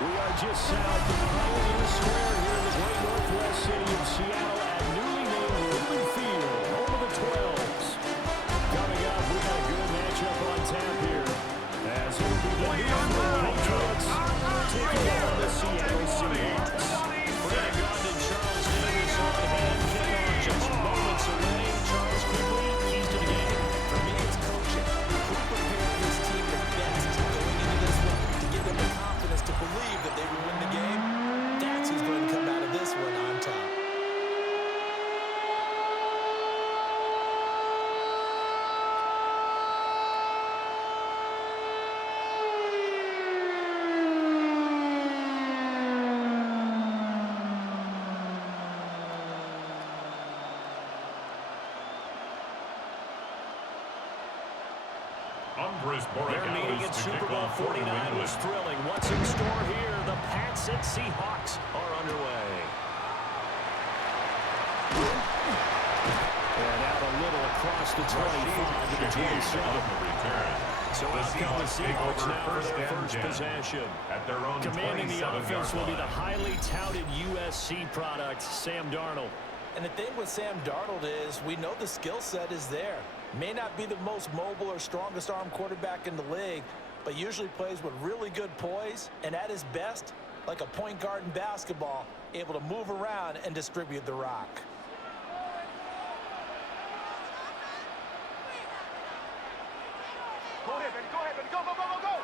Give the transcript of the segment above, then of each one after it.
We are just south of Pioneer Square here in the great northwest city of Seattle at newly named Wrigley Field, home of the 12s. Coming up, we got a good matchup on tap here, as it will be the New England Patriots taking on the Seattle Seahawks. Brandon Gaudin and Charles Davis on hand. Kickoff just moments away. Charles, quickly, keys to the game. For me, it's coaching. Who prepared this team the best going into this one to give them the confidence to believe that they would win the game? That's who's going to come out of this one on top. Their meeting at Super Bowl 49 was thrilling. What's in store here? The Pats and Seahawks are underway. And out a little across the 25 to the 27. So out come the Seahawks now for their first possession. Commanding the offense will be the highly touted USC product, Sam Darnold. And the thing with Sam Darnold is we know the skill set is there. May not be the most mobile or strongest arm quarterback in the league, but usually plays with really good poise, and at his best, like a point guard in basketball, able to move around and distribute the rock. Go ahead, baby, go, go, go, go, go!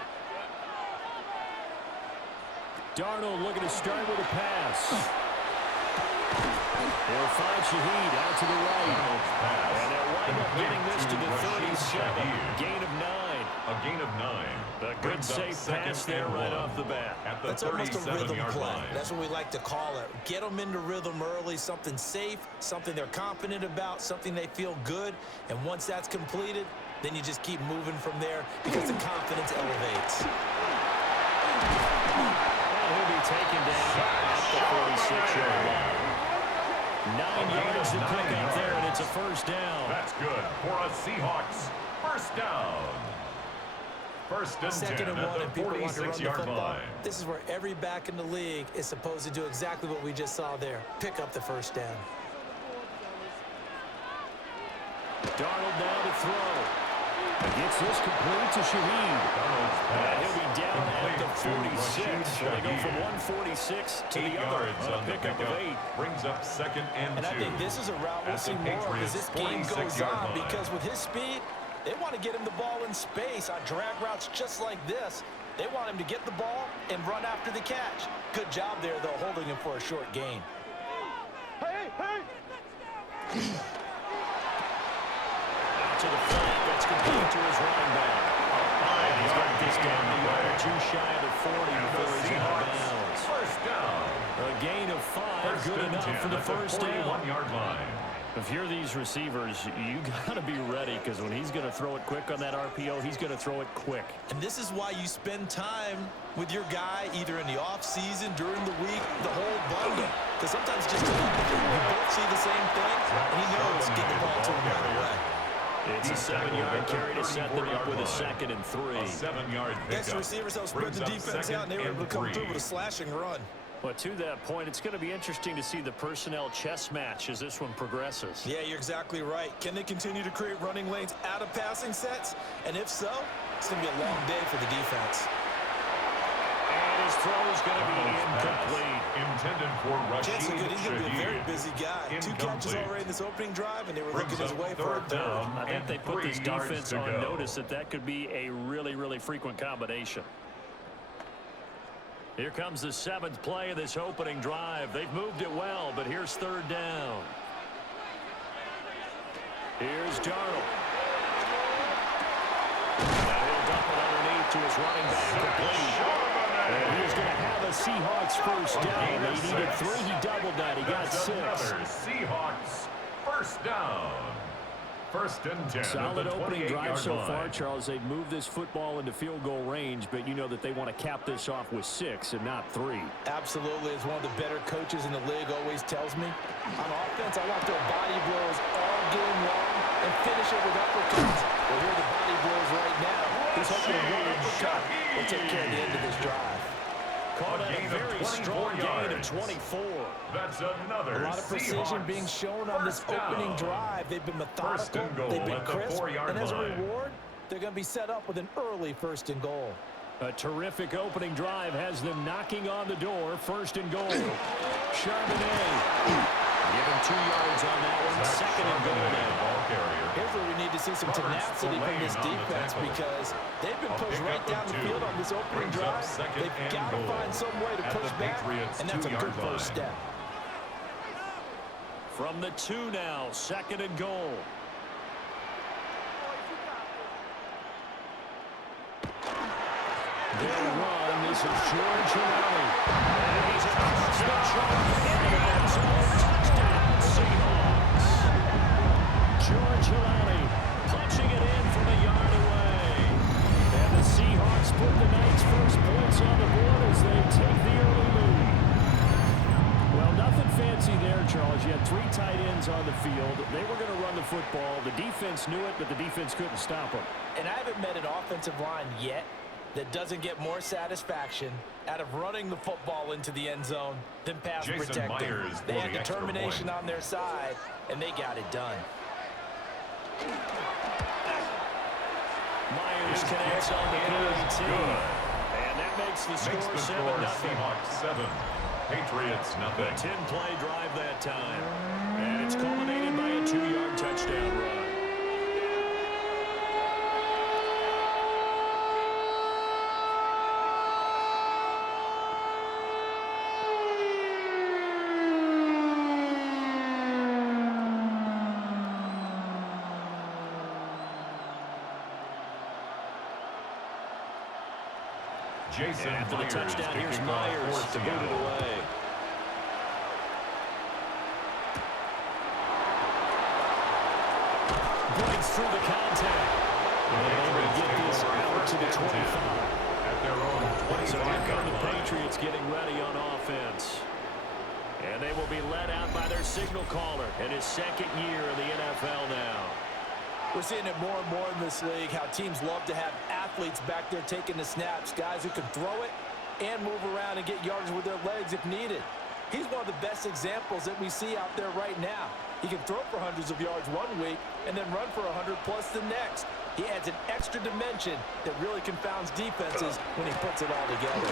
Darnold looking to start with a pass. They'll find Shaheed out to the right. And they'll wind up getting this to the 37. Gain of 9. A gain of 9. A good safe pass there right off the bat. That's almost a rhythm play. That's what we like to call it. Get them into rhythm early, something safe, something they're confident about, something they feel good. And once that's completed, then you just keep moving from there because the confidence elevates. And he'll be taken down at the 46-yard line. 9 yards to pick up there, and it's a first down. That's good for a Seahawks first down. First and 10 at the 46-yard line. This is where every back in the league is supposed to do exactly what we just saw there. Pick up the first down. Darnold now to throw. Gets this complete to Shaheed. And he'll be down at the 46. So they go from 146 to the other on a pickup of 8. Brings up second and 2. And I think this is a route we'll see more of as this game goes on, because with his speed, they want to get him the ball in space on drag routes just like this. They want him to get the ball and run after the catch. Good job there, though, holding him for a short gain. Hey, hey! To the flat, that's complete to his running back. And he's got this down the yard, too shy of the 40 before he's out of bounds. First down. A gain of 5, good enough for the first down. 41-yard line. If you're these receivers, you got to be ready, because when he's going to throw it quick on that RPO, he's going to throw it quick. And this is why you spend time with your guy either in the offseason, during the week, the whole bundle. Because sometimes just you both see the same thing, and he knows get the ball to him right away. It's a 7-yard carry to set them up with a 2nd and 3. A 7-yard pickup. Next receivers help spread the defense out, and they were able to come through with a slashing run. But to that point, it's going to be interesting to see the personnel chess match as this one progresses. Yeah, you're exactly right. Can they continue to create running lanes out of passing sets? And if so, it's going to be a long day for the defense. And his throw is going to be incomplete. Intended for Rashid Shaheed. He's going to be a very busy guy. 2 catches already in this opening drive, and they were looking his way for a third. I think they put this defense on notice that could be a really, really frequent combination. Here comes the 7th play of this opening drive. They've moved it well, but here's 3rd down. Here's Darnold. Now he'll dump it underneath to his running back complete. And he's going to have a Seahawks first down. They needed 3. He doubled that. He got 6. Seahawks first down. First and 10. Solid opening drive so far, Charles. They've moved this football into field goal range, but you know that they want to cap this off with 6 and not 3. Absolutely. As one of the better coaches in the league always tells me, on offense, I want their body blows all game long and finish it with uppercuts. Well, here are the body blows right now. He's hoping one uppercut will take care of the end of this drive. call that a very strong gain of 24. That's another A lot of precision Seahawks being shown on this opening drive. They've been methodical, they've been crisp, and as a reward, they're going to be set up with an early 1st and goal. A terrific opening drive has them knocking on the door. 1st and goal. Charbonnet. Give him 2 yards on that one. 2nd and goal now. Here's where we need to see some tenacity from this defense because they've been pushed right down the field on this opening drive. They've got to find some way to push back, and that's a good first step. From the 2 now, 2nd and goal. They'll run. This is George Hill. And he's across the track. In the end zone. Touchdown, Seahawks. George Hill punching it in from a yard away. And the Seahawks put the night's first points on the board as they take the early lead. Well, nothing fancy there, Charles. You had 3 tight ends on the field. They were going to run the football. The defense knew it, but the defense couldn't stop them. And I haven't met an offensive line yet that doesn't get more satisfaction out of running the football into the end zone than pass protecting. They had determination on their side, and they got it done. Myers connects on the PAT. And that makes the score 7-0. Seahawks 7, Patriots nothing. 10-play drive that time. And it's culminated by a 2-yard touchdown run. Jason After the Myers touchdown, here's kicking off Myers for to boot it Seattle. away. Breaks through the contact. And able to get this out to the 25. At their own 25. So here come the Patriots getting ready on offense. And they will be led out by their signal caller in his 2nd year in the NFL now. We're seeing it more and more in this league, how teams love to have athletes back there taking the snaps, guys who can throw it and move around and get yards with their legs if needed. He's one of the best examples that we see out there right now. He can throw for hundreds of yards one week and then run for 100-plus the next. He adds an extra dimension that really confounds defenses when he puts it all together.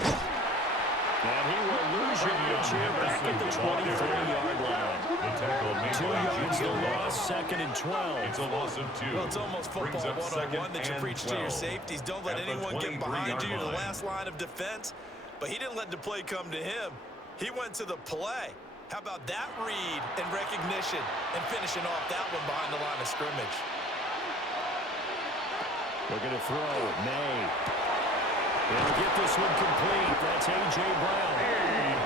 And he will lose yards here back at the 23-yard line. The tackle made 2 by yards to Jimmy loss, 2nd and 12. It's a loss of 2. Well, it's almost football 101 that you preach to your safeties. Don't let anyone get behind you to the last line of defense. But he didn't let the play come to him. He went to the play. How about that read and recognition and finishing off that one behind the line of scrimmage? Looking to throw. May. They'll get this one complete. That's A.J. Brown.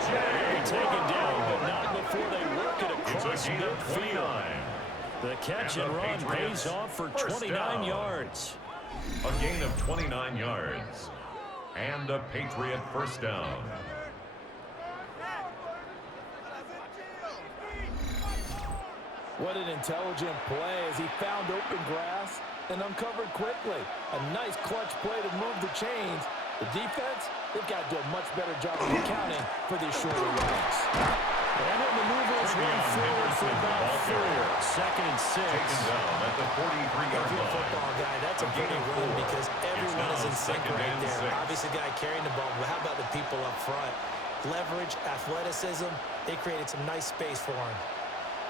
He'll be taken down, but not before they work it across midfield. The catch and run pays off for 29 yards. A gain of 29 yards. And a Patriot first down. What an intelligent play as he found open grass and uncovered quickly. A nice clutch play to move the chains. The defense, they've got to do a much better job of accounting for these shorter runs. And then the movers run forward for about 4. 2nd and 6. Taken down at the 43-yard If you're a line. football guy, that's a pretty run because everyone is in sync right there. Obviously, the guy carrying the ball, but how about the people up front? Leverage, athleticism, they created some nice space for him.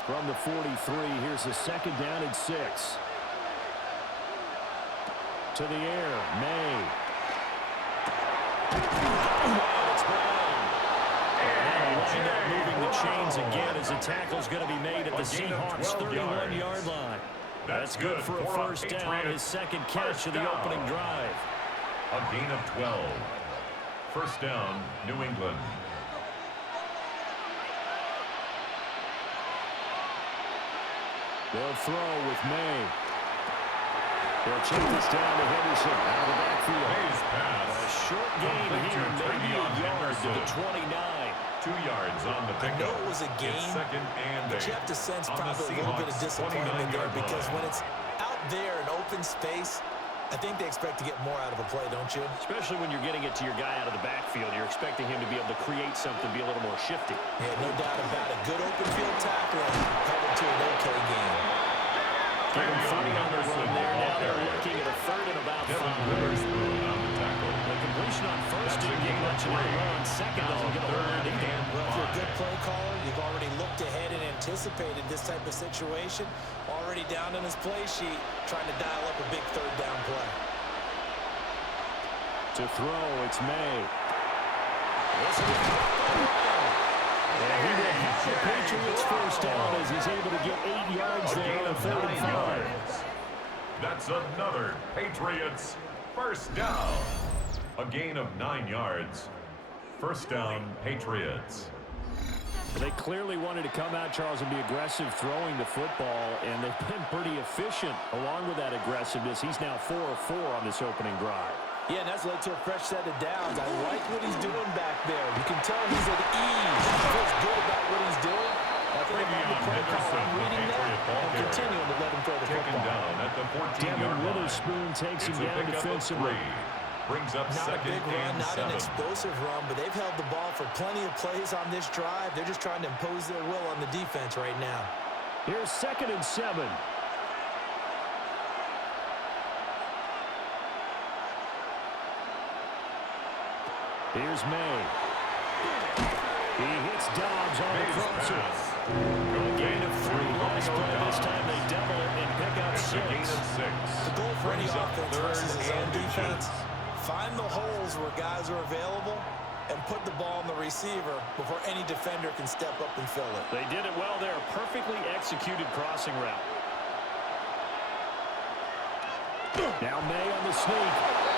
From the 43, here's a 2nd down and 6. To the air, May. It's Brown. And wind up moving the chains again as the tackle's going to be made at the Seahawks' 31-yard line. That's good for a first down, his 2nd catch of the opening drive. A gain of 12. First down, New England. They'll throw with May. They'll check this down to Henderson out of the backfield. May's pass. A short gain here, maybe a yard to the 29. 2 yards on the I pickup. know it was a gain, It's 2nd and 8. but you have to sense On the probably a little bit of Seahawks' disappointment there 29-yard because line. when it's out there in open space, I think they expect to get more out of a play, don't you? Especially when you're getting it to your guy out of the backfield. You're expecting him to be able to create something, be a little more shifty. Yeah, no doubt about it. Good open field tackling. Held it to an okay game. Give him 40 on the run there. Now they're looking at a third and about 5. The completion on first didn't get much of a run. Second doesn't get a whole lot either. Well, if you're a good play caller, you've already looked ahead and anticipated this type of situation. Already down on his play sheet, trying to dial up a big third down play. To throw, it's May. And he will have the Patriots first down as he's able to get 8 yards there on 3rd and 5. That's another Patriots first down. A gain of 9 yards. First down, Patriots. They clearly wanted to come out, Charles, and be aggressive throwing the football, and they've been pretty efficient along with that aggressiveness. He's now 4 of 4 on this opening drive. Yeah, and that's led to a fresh set of downs. I like what he's doing back there. You can tell he's at ease. He feels good about what he's doing. I think about the play call, I'm reading that and continuing to let him throw the football. Down at the 14-yard line. Witherspoon takes him down defensively. Brings up not second a big run, not 7. an explosive run, but they've held the ball for plenty of plays on this drive. They're just trying to impose their will on the defense right now. Here's 2nd and 7. Here's May. He hits Dobbs on the crosser. A gain of 3. Last play, this time they double it and pick up 6. The goal for any offense versus his own defense, find the holes where guys are available and put the ball in the receiver before any defender can step up and fill it. They did it well there. Perfectly executed crossing route. Now May on the sneak.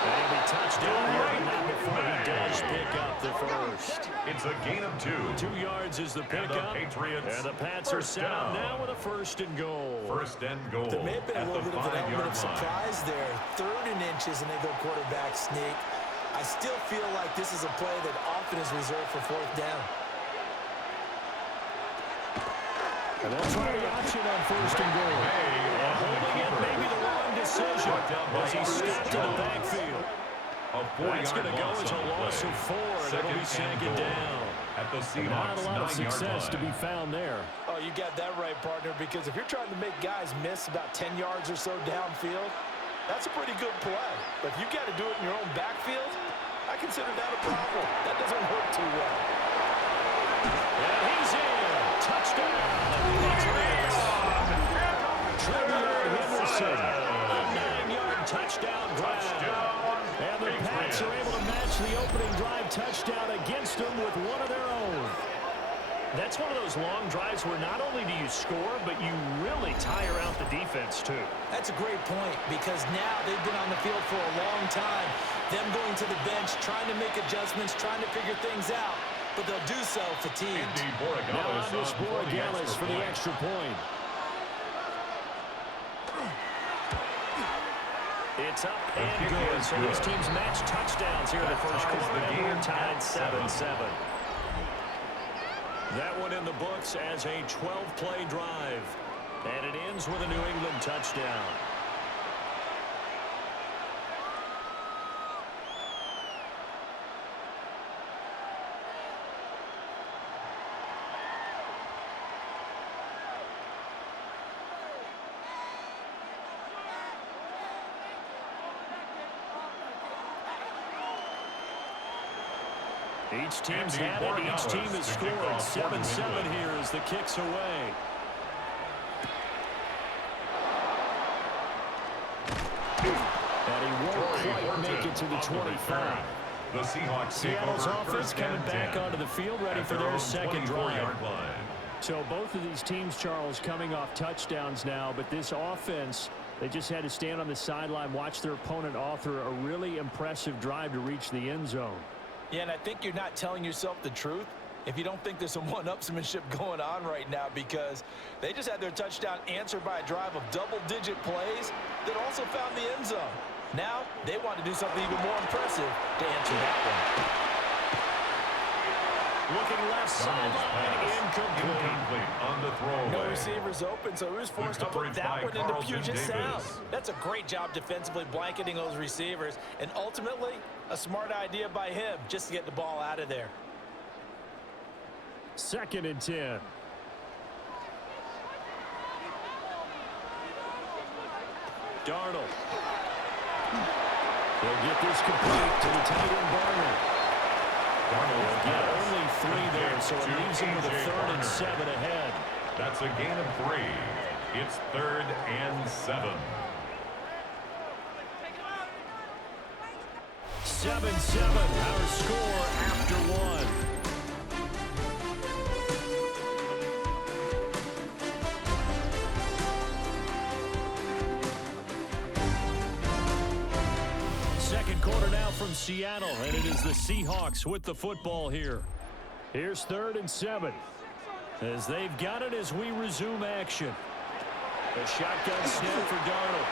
And he'll be touchdown here, but not before he does pick up the first. It's a gain of 2. 2 yards is the pickup. And the Pats are set up now with a 1st and goal. 1st and goal. There may have been a little bit of an element of surprise there. 3rd and inches, and they go quarterback sneak. I still feel like this is a play that often is reserved for 4th down. And they'll try the option on 1st and goal. Holding it, maybe the wrong decision as he stepped to the backfield. That's going to go as a loss of 4, and it'll be 2nd down. At the Seahawks, not a lot of success to be found there. Oh, you got that right, partner, because if you're trying to make guys miss about 10 yards or so downfield, that's a pretty good play. But if you got to do it in your own backfield, I consider that a problem. That doesn't work too well. And he's in. Touchdown. Patriots. Trevion Henderson. A 9-yard touchdown grab. And the Pats are able to match the opening drive touchdown against them with one of their own. That's one of those long drives where not only do you score, but you really tire out the defense, too. That's a great point, because now they've been on the field for a long time. Them going to the bench, trying to make adjustments, trying to figure things out, but they'll do so fatigued. Now on this Borregales for the extra point. It's up and good. So these teams match touchdowns here in the first quarter. We're tied 7-7. That one in the books as a 12-play drive. And it ends with a New England touchdown. Each team's had it. Each team has scored. 7-7 here as the kick's away. And he won't quite make it to the 25. The Seahawks Seattle's offense coming back onto the field, ready for their second drive. So both of these teams, Charles, coming off touchdowns now, but this offense, they just had to stand on the sideline, watch their opponent author a really impressive drive to reach the end zone. Yeah, and I think you're not telling yourself the truth if you don't think there's some one-upsmanship going on right now, because they just had their touchdown answered by a drive of double-digit plays that also found the end zone. Now, they want to do something even more impressive to answer that one. Looking looking left sideline. Incomplete on the throwaway. No receivers open, so who's forced to put that one into Puget Sound? That's a great job defensively blanketing those receivers, and ultimately, a smart idea by him just to get the ball out of there. 2nd and 10. Darnold. He'll get this complete to the tight end Barner. Darnold will get only 3 there, so it leaves him with a 3rd and 7 ahead. That's a gain of 3. It's 3rd and 7. 7-7, our score after 1. Second quarter now from Seattle, and it is the Seahawks with the football here. Here's 3rd and 7. As they've got it as we resume action. A shotgun snap for Darnold.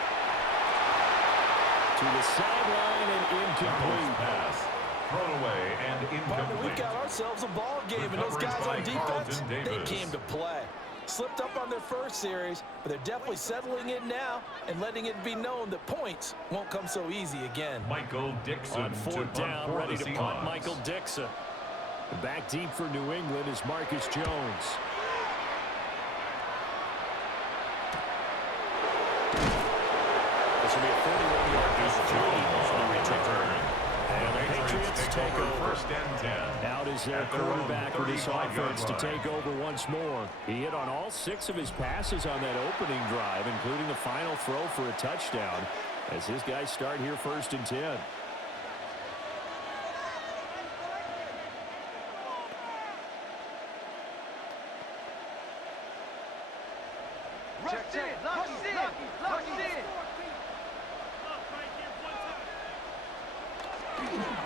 To the sideline and incomplete. Pass. Thrown away and incomplete. Partner, we've got ourselves a ball game, and those guys on defense, they came to play. Slipped up on their first series, but they're definitely settling in now and letting it be known that points won't come so easy again. Michael Dixon on 4th down, ready to punt Michael Dixon. Back deep for New England is Marcus Jones. This will be a 41-yard return. And the Patriots take over. 1st and 10. Out is their quarterback with his offense to take over once more. He hit on all 6 of his passes on that opening drive, including the final throw for a touchdown, as his guys start here 1st and 10.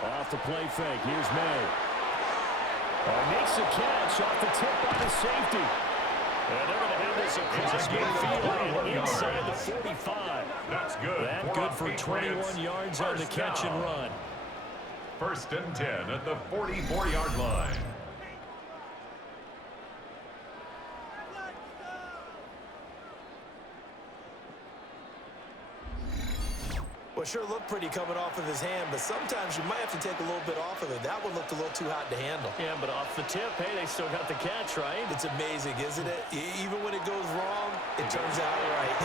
Off the play fake. Here's May. Makes the catch off the tip by the safety. And they're going to have this across midfield and inside the 45. That's good. That good for 21 yards on the catch and run. 1st and 10 at the 44-yard line. Well, sure looked pretty coming off of his hand, but sometimes you might have to take a little bit off of it. That one looked a little too hot to handle. Yeah, but off the tip, hey, they still got the catch, right? It's amazing, isn't it? Even when it goes wrong, it turns out right.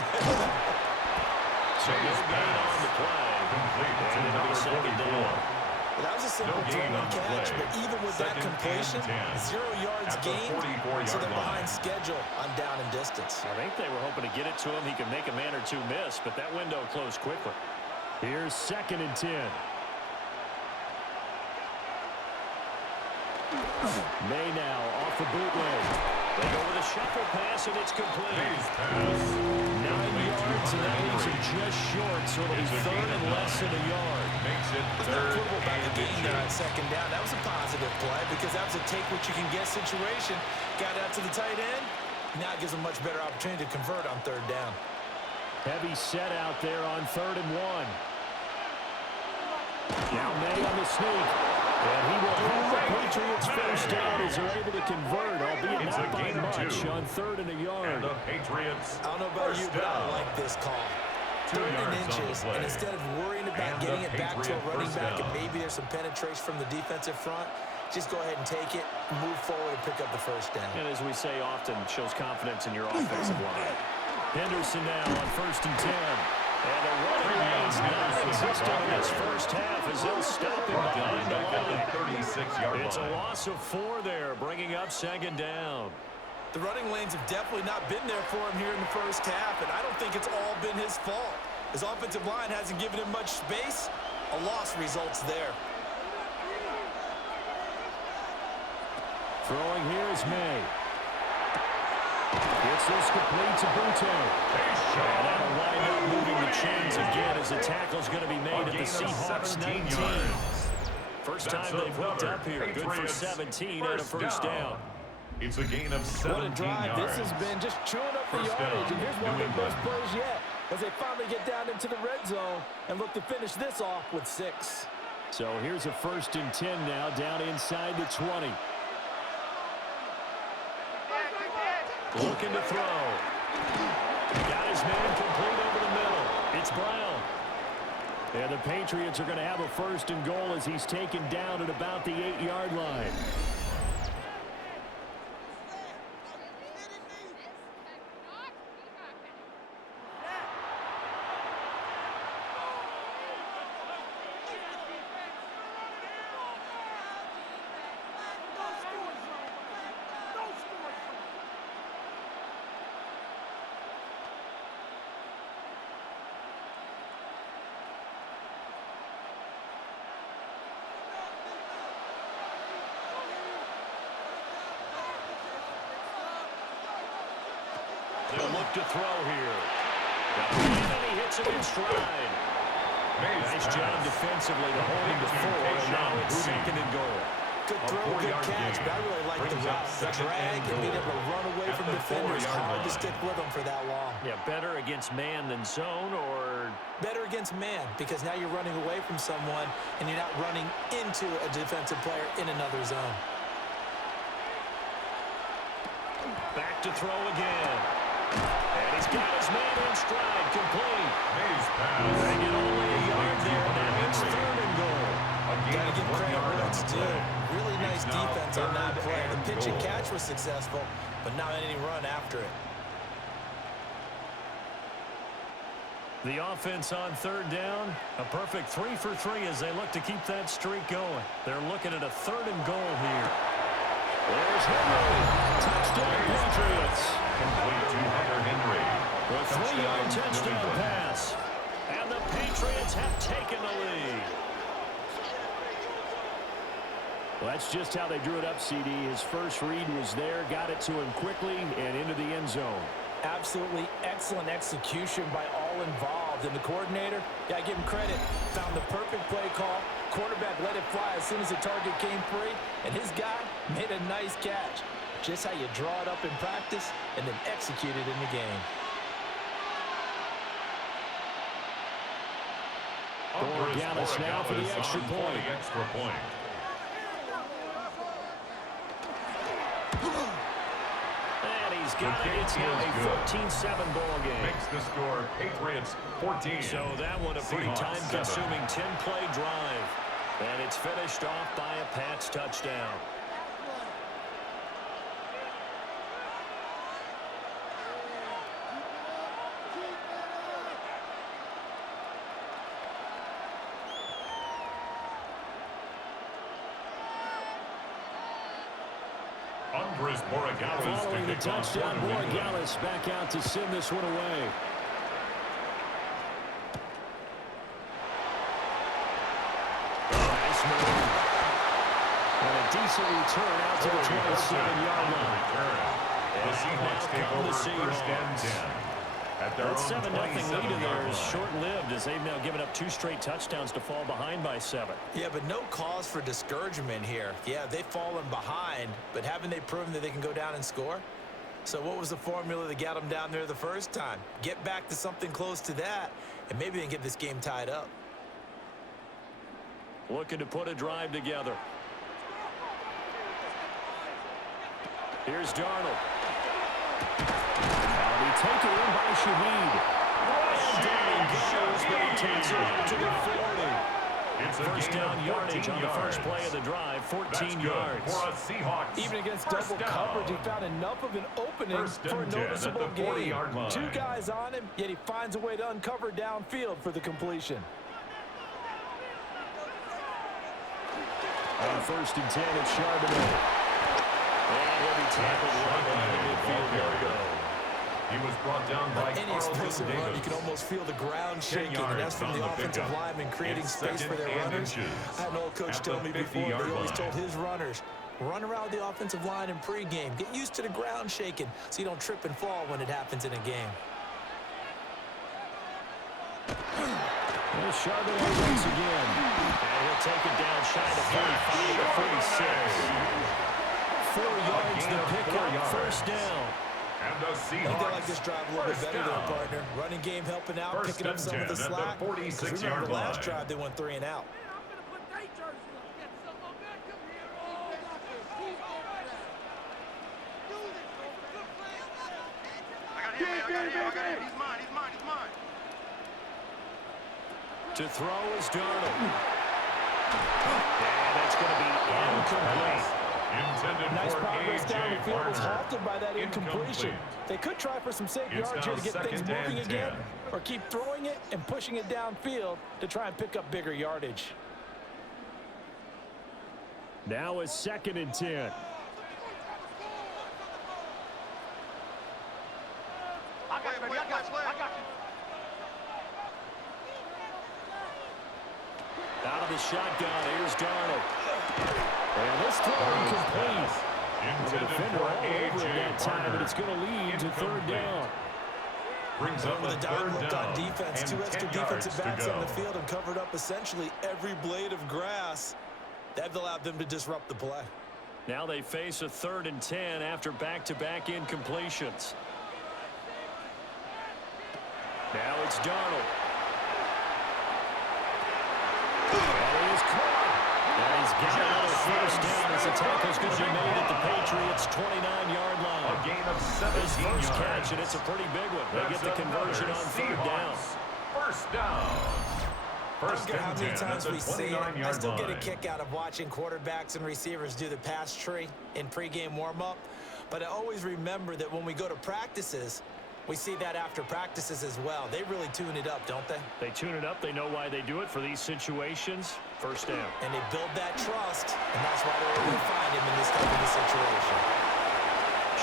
So no gain on the play. Complete to number 44. Well, that was a simple throw and catch, but even with that completion, 0 yards gained, so they're behind schedule on down and distance. I think they were hoping to get it to him. He could make a man or two miss, but that window closed quickly. Here's 2nd and 10. May now off the bootleg. They go with a shuffle pass, and it's complete. 9 yards, and that leaves him just short, so it'll be 3rd and less than a yard. Makes it Let's 3rd not quibble about the and game there on 2nd down. That was a positive play because that was a take-what-you-can-get situation. Got out to the tight end. Now it gives them much better opportunity to convert on 3rd down. Heavy set out there on 3rd and 1. Now May on the sneak. And he will hold the Patriots 1st down as they're able to convert, albeit not by much, on 3rd and a yard. And the Patriots. I don't know about you, but I like this call. 3rd and inches, and instead of worrying about getting it back to a running back and maybe there's some penetration from the defensive front, just go ahead and take it, move forward, and pick up the 1st down. And as we say often, it shows confidence in your offensive line. Henderson now on 1st and 10. And the running lane's non-existent in this 1st half as they'll stop him behind the line. It's a loss of 4 there, bringing up 2nd down. The running lanes have definitely not been there for him here in the 1st half, and I don't think it's all been his fault. His offensive line hasn't given him much space. A loss results there. Throwing here is May. Gets this complete to Butte. And that'll wind up moving the chains again as the tackle's going to be made at the Seahawks 19. First time they've hooked up here. Good for 17 and a 1st down. It's a gain of 17 What a drive yards. this has been, just chewing up the yardage. And here's one of their best plays yet as they finally get down into the red zone and look to finish this off with 6. So here's a 1st and 10 now down inside the 20. Looking to throw. Got his man complete over the middle. It's Brown. And the Patriots are going to have a 1st and goal as he's taken down at about the 8-yard line. They'll look to throw here. And he hits him in stride. Nice job defensively to hold him to 4, and now it's 2nd and goal. Good throw, good catch, but I really like the route. The drag and being able to run away from defenders. Hard to stick with them for that long. Yeah, better against man than zone, or? Better against man, because now you're running away from someone, and you're not running into a defensive player in another zone. Back to throw again. And he's got his man in stride, complete. They get only a yard there. Now it's 3rd and goal. Got to give credit where it's due. Really nice defense on that play. The pitch and catch was successful, but not any run after it. The offense on 3rd down, a perfect 3 for 3 as they look to keep that streak going. They're looking at a 3rd and goal here. There's Henry. Touchdown, Patriots. Complete to Hunter Henry. A 3-yard touchdown pass. And the Patriots have taken the lead. Well, that's just how they drew it up, CD. His first read was there, got it to him quickly, and into the end zone. Absolutely excellent execution by all involved. And the coordinator, got to give him credit, found the perfect play call. Quarterback let it fly as soon as the target came free, and his guy made a nice catch. Just how you draw it up in practice and then execute it in the game. Dallas now for the extra point. And he's got it. It's now a 14-7 ball game. Makes the score Patriots 14. So that one a pretty time-consuming 10-play drive. And it's finished off by a Pats touchdown. Following the touchdown, Borregales back out to send this one away. Nice move. And a decent return out to the 27-yard line. The Seahawks take over first and 10. That 7-0 lead in there is short-lived as they've now given up 2 straight touchdowns to fall behind by 7. Yeah, but no cause for discouragement here. Yeah, they've fallen behind, but haven't they proven that they can go down and score? So what was the formula that got them down there the first time? Get back to something close to that, and maybe they can get this game tied up. Looking to put a drive together. Here's Darnold. Taken in by Shaheed. And down he goes, but he takes it up to the 40. First down yardage on the first play of the drive, 14 yards. For a Seahawks. Even against double coverage, he found enough of an opening for a noticeable gain. 2 guys on him, yet he finds a way to uncover downfield for the completion. On 1st and 10, it's Charbonnet. And he'll be tackled right on the midfield area. He was brought down by any explosive run, you can almost feel the ground shaking, and that's from the offensive lineman creating space for their runners. I had an old coach tell me before, he always told his runners, run around the offensive line in pregame. Get used to the ground shaking so you don't trip and fall when it happens in a game. There's Charbonnet once again. And he'll take it down shy of 45 to 46. 4 yards the pickup, first down. And the Seahawks. I think they like this drive a little bit better than a partner. Running game helping out, picking up some of the slack. Because remember the last drive, they went 3 and out. him. I got him. He's mine. To throw is Darnold. And that's going to be incomplete. Nice progress down the field was halted by that incompletion. They could try for some safe yards here to get things moving again, or keep throwing it and pushing it downfield to try and pick up bigger yardage. Now it's 2nd and 10. I got you. Out of the shotgun, here's Darnold. And this throw incomplete. The defender all over it that time, but it's going to lead to 3rd down. Brings up With a a dime 3rd look down on defense, and 2 extra 10 yards defensive to backs go. on the field and covered up essentially every blade of grass. That allowed them to disrupt the play. Now they face a 3rd and 10 after back-to-back incompletions. Now it's Darnold. And he is caught. And he's got another 1st down as the tackle's going to be made at the Patriots' 29-yard line. A gain of 17 His first yards. catch, and it's a pretty big one. They get the conversion on 3rd down. Seahawks. 1st down. I don't First care how and many 10 at times the we see it. I 29-yard still get a line. kick out of watching quarterbacks and receivers do the pass tree in pregame warm-up. But I always remember that when we go to practices, we see that after practices as well. They really tune it up, don't they? They tune it up. They know why they do it for these situations. 1st down. And they build that trust, and that's why they're able to find him in this type of a situation.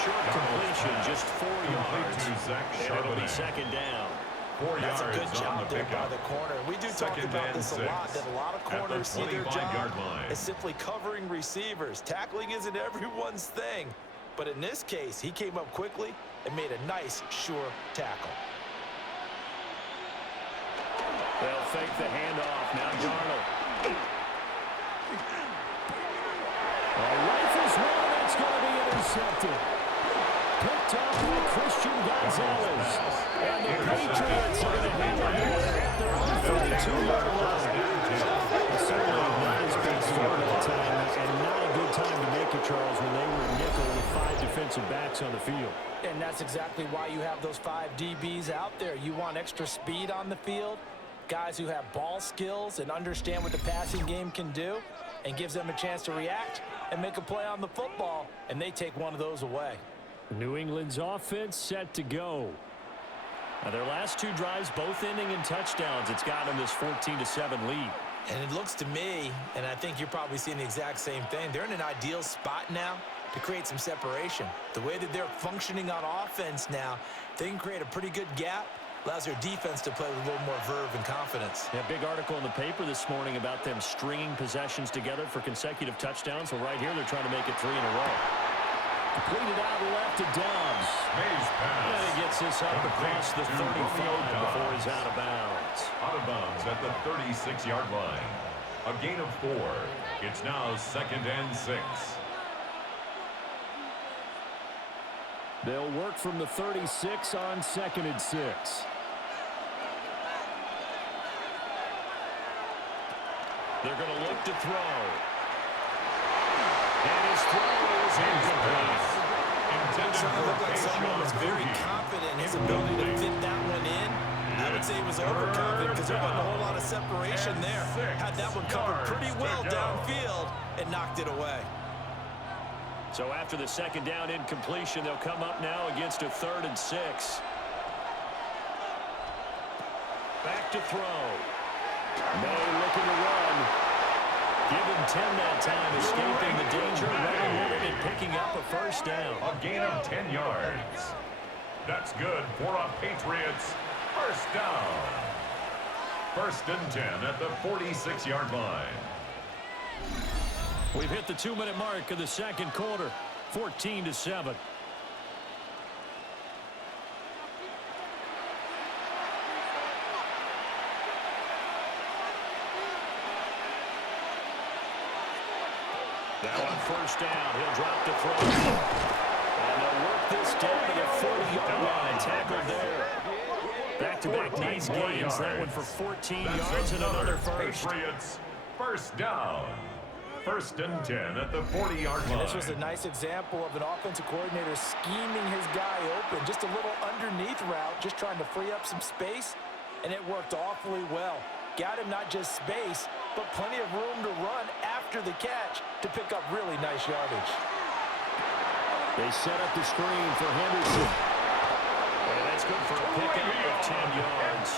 Short completion, just 4 Complete yards. to Zach And it'll be Charbonnet. 2nd down. 4 That's a yards good on job the there by pickup. the corner. We do talk 2nd about and this a 6 lot, that a lot of at the corners see their 25-yard job line. as simply covering receivers. Tackling isn't everyone's thing. But in this case, he came up quickly and made a nice, sure tackle. They'll fake the handoff. Now Darnold. Rifles one. That's going to be intercepted. Picked up by Christian Gonzalez. And the Patriots are going to hammer him at their own 32-yard line. Certainly not his best start of the time, and not a good time to make it, Charles, when they were nickel with 5 defensive backs on the field. And that's exactly why you have those 5 DBs out there. You want extra speed on the field, guys who have ball skills and understand what the passing game can do, and gives them a chance to react and make a play on the football, and they take one of those away. New England's offense set to go. Now their last 2 drives, both ending in touchdowns. It's got them this 14-7 lead. And it looks to me, and I think you're probably seeing the exact same thing, they're in an ideal spot now to create some separation. The way that they're functioning on offense now, they can create a pretty good gap, allows their defense to play with a little more verve and confidence. Yeah, big article in the paper this morning about them stringing possessions together for consecutive touchdowns. Well, right here, they're trying to make it 3 in a row. Completed out left to Dobbs. Mays pass. And he gets this up across the 35 before he's out of bounds. Out of bounds at the 36-yard line. A gain of 4. It's now 2nd and 6. They'll work from the 36 on 2nd and 6. They're going to look to throw. And his throw is incomplete. It looked like someone was very confident in his ability to fit that one in. I would say he was overconfident because there wasn't a whole lot of separation there. Had that one covered pretty well downfield and knocked it away. So after the 2nd down incompletion, they'll come up now against a 3rd and 6. Back to throw. May looking to run. Give him 10 that time, escaping the danger, running with it, and picking up a 1st down. A gain of 10 yards. That's good for a Patriots 1st down. 1st and 10 at the 46-yard line. We've hit the 2-minute mark of the 2nd quarter, 14-7. Now on 1st down, he'll drop the throw. And they'll work this down to the 40-yard line. Tackled there. Back-to-back nice gains. That one for 14 yards and another 1st. Patriots 1st down. first and 10 at the 40-yard line. This was a nice example of an offensive coordinator scheming his guy open. Just a little underneath route, just trying to free up some space, and it worked awfully well. Got him not just space, but plenty of room to run after the catch to pick up really nice yardage. They set up the screen for Henderson. And that's good for a pickup of 10 yards.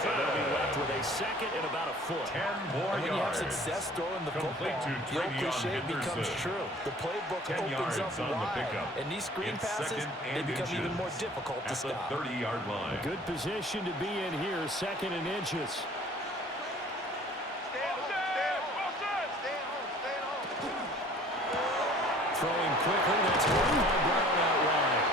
And they'll be left with a second and about a foot. 10 more And when you have yards. success throwing the Complete football, to the old Travion cliche becomes Henderson. true. The playbook 10 opens up yards on the wide, pickup. and these screen It's passes, second they and become even inches more difficult to at the stop. 30-yard line. Good position to be in here, second and inches. Throwing quickly, that's caught by Brown out wide.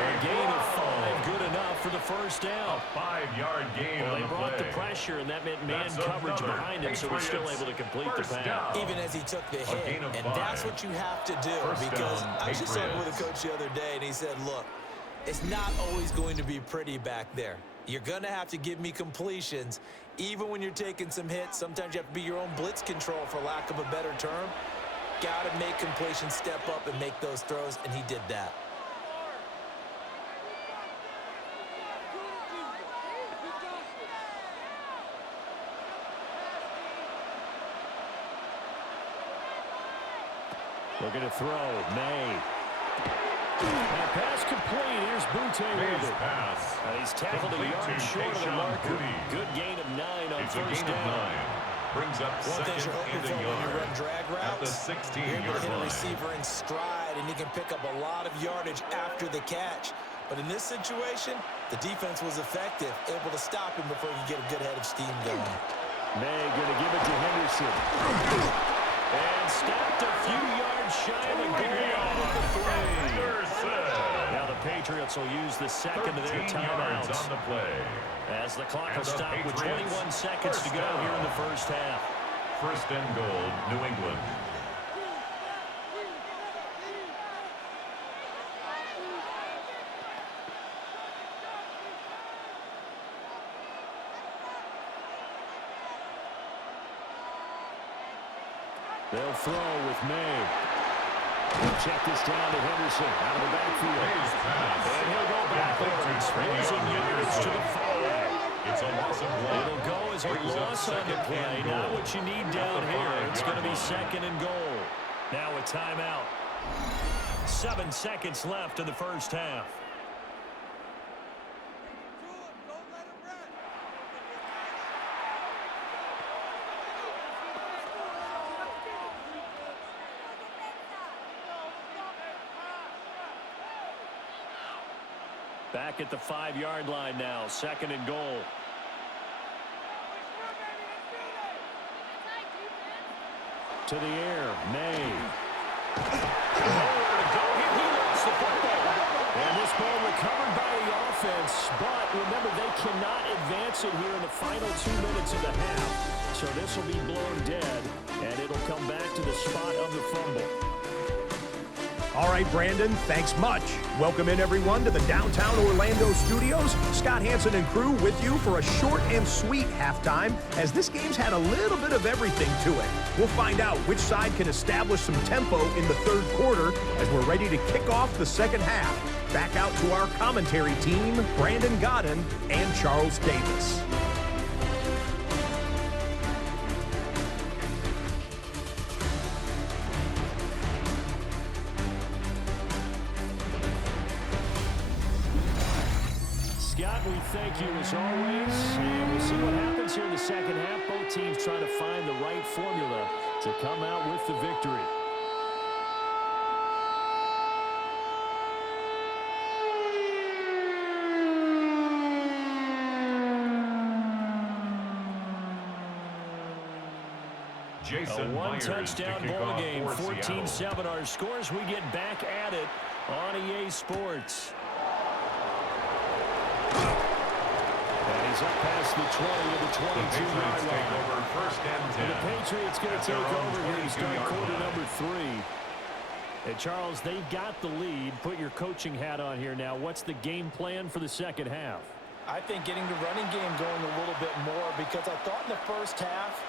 A gain of 5, good enough for the first down. A 5-yard gain Well, on they the brought play. the pressure, and that meant man That's coverage another behind him, so he's still Patriots able to complete the first pass. down. Even as he took the hit, gain of and 5. that's what you have to do. First Because down, I was just talking with a Patriots. coach the other day, and he said, look, it's not always going to be pretty back there. You're going to have to give me completions. Even when you're taking some hits, sometimes you have to be your own blitz control, for lack of a better term. Got to make completions, step up, and make those throws, and he did that. Looking to throw, May. Now pass complete, here's Butte with it. Pass. And he's tackled a Complete yard to short of the Tayshaun marker. Boutte. Good gain of 9 on It's a first gain of down. 9. Brings up One thing second you're hoping and for a when you yard run drag at the routes, you're able to 16-yard hit a line. receiver in stride, and you can pick up a lot of yardage after the catch. But in this situation, the defense was effective, able to stop him before you get a good head of steam going. May going to give it to Henderson. And stopped a few yards shy of the goal line at the 3. Now the Patriots will use the second of their 13 yards timeouts on the play. as the clock And will the stop with Patriots 21 seconds to first go down. here in the first half. First and goal, New England. They'll throw with May. He'll check this down to Henderson out of the backfield. May's pass. And he'll go backwards, losing yards to the 5. It's a loss of 1. It'll go as a Brings up loss on the second play. and Not goal. what you need down here. It's going to be second and goal. Now a timeout. 7 seconds left in the first half. Back at the 5-yard line now. Second and goal. To the air. May. Nowhere to go here. He lost the football. And this ball recovered by the offense. But remember, they cannot advance it here in the final 2 minutes of the half. So this will be blown dead. And it'll come back to the spot of the fumble. All right, Brandon, thanks much. Welcome in, everyone, to the downtown Orlando studios. Scott Hansen and crew with you for a short and sweet halftime, as this game's had a little bit of everything to it. We'll find out which side can establish some tempo in the third quarter as we're ready to kick off the second half. Back out to our commentary team, Brandon Godden and Charles Davis. Scott, we thank you as always, and we'll see what happens here in the second half. Both teams trying to find the right formula to come out with the victory. Jason A Myers to one-touchdown kick ball off game, for Seattle. 14-7 our scores. We get back at it on EA Sports. And he's up past the 20 to the The Patriots 22-yard take line. over first and 10. And the Patriots going to At their take own over here to start 22-yard quarter line. number 3. And Charles, they've got the lead. Put your coaching hat on here now. What's the game plan for the second half? I think getting the running game going a little bit more, because I thought in the first half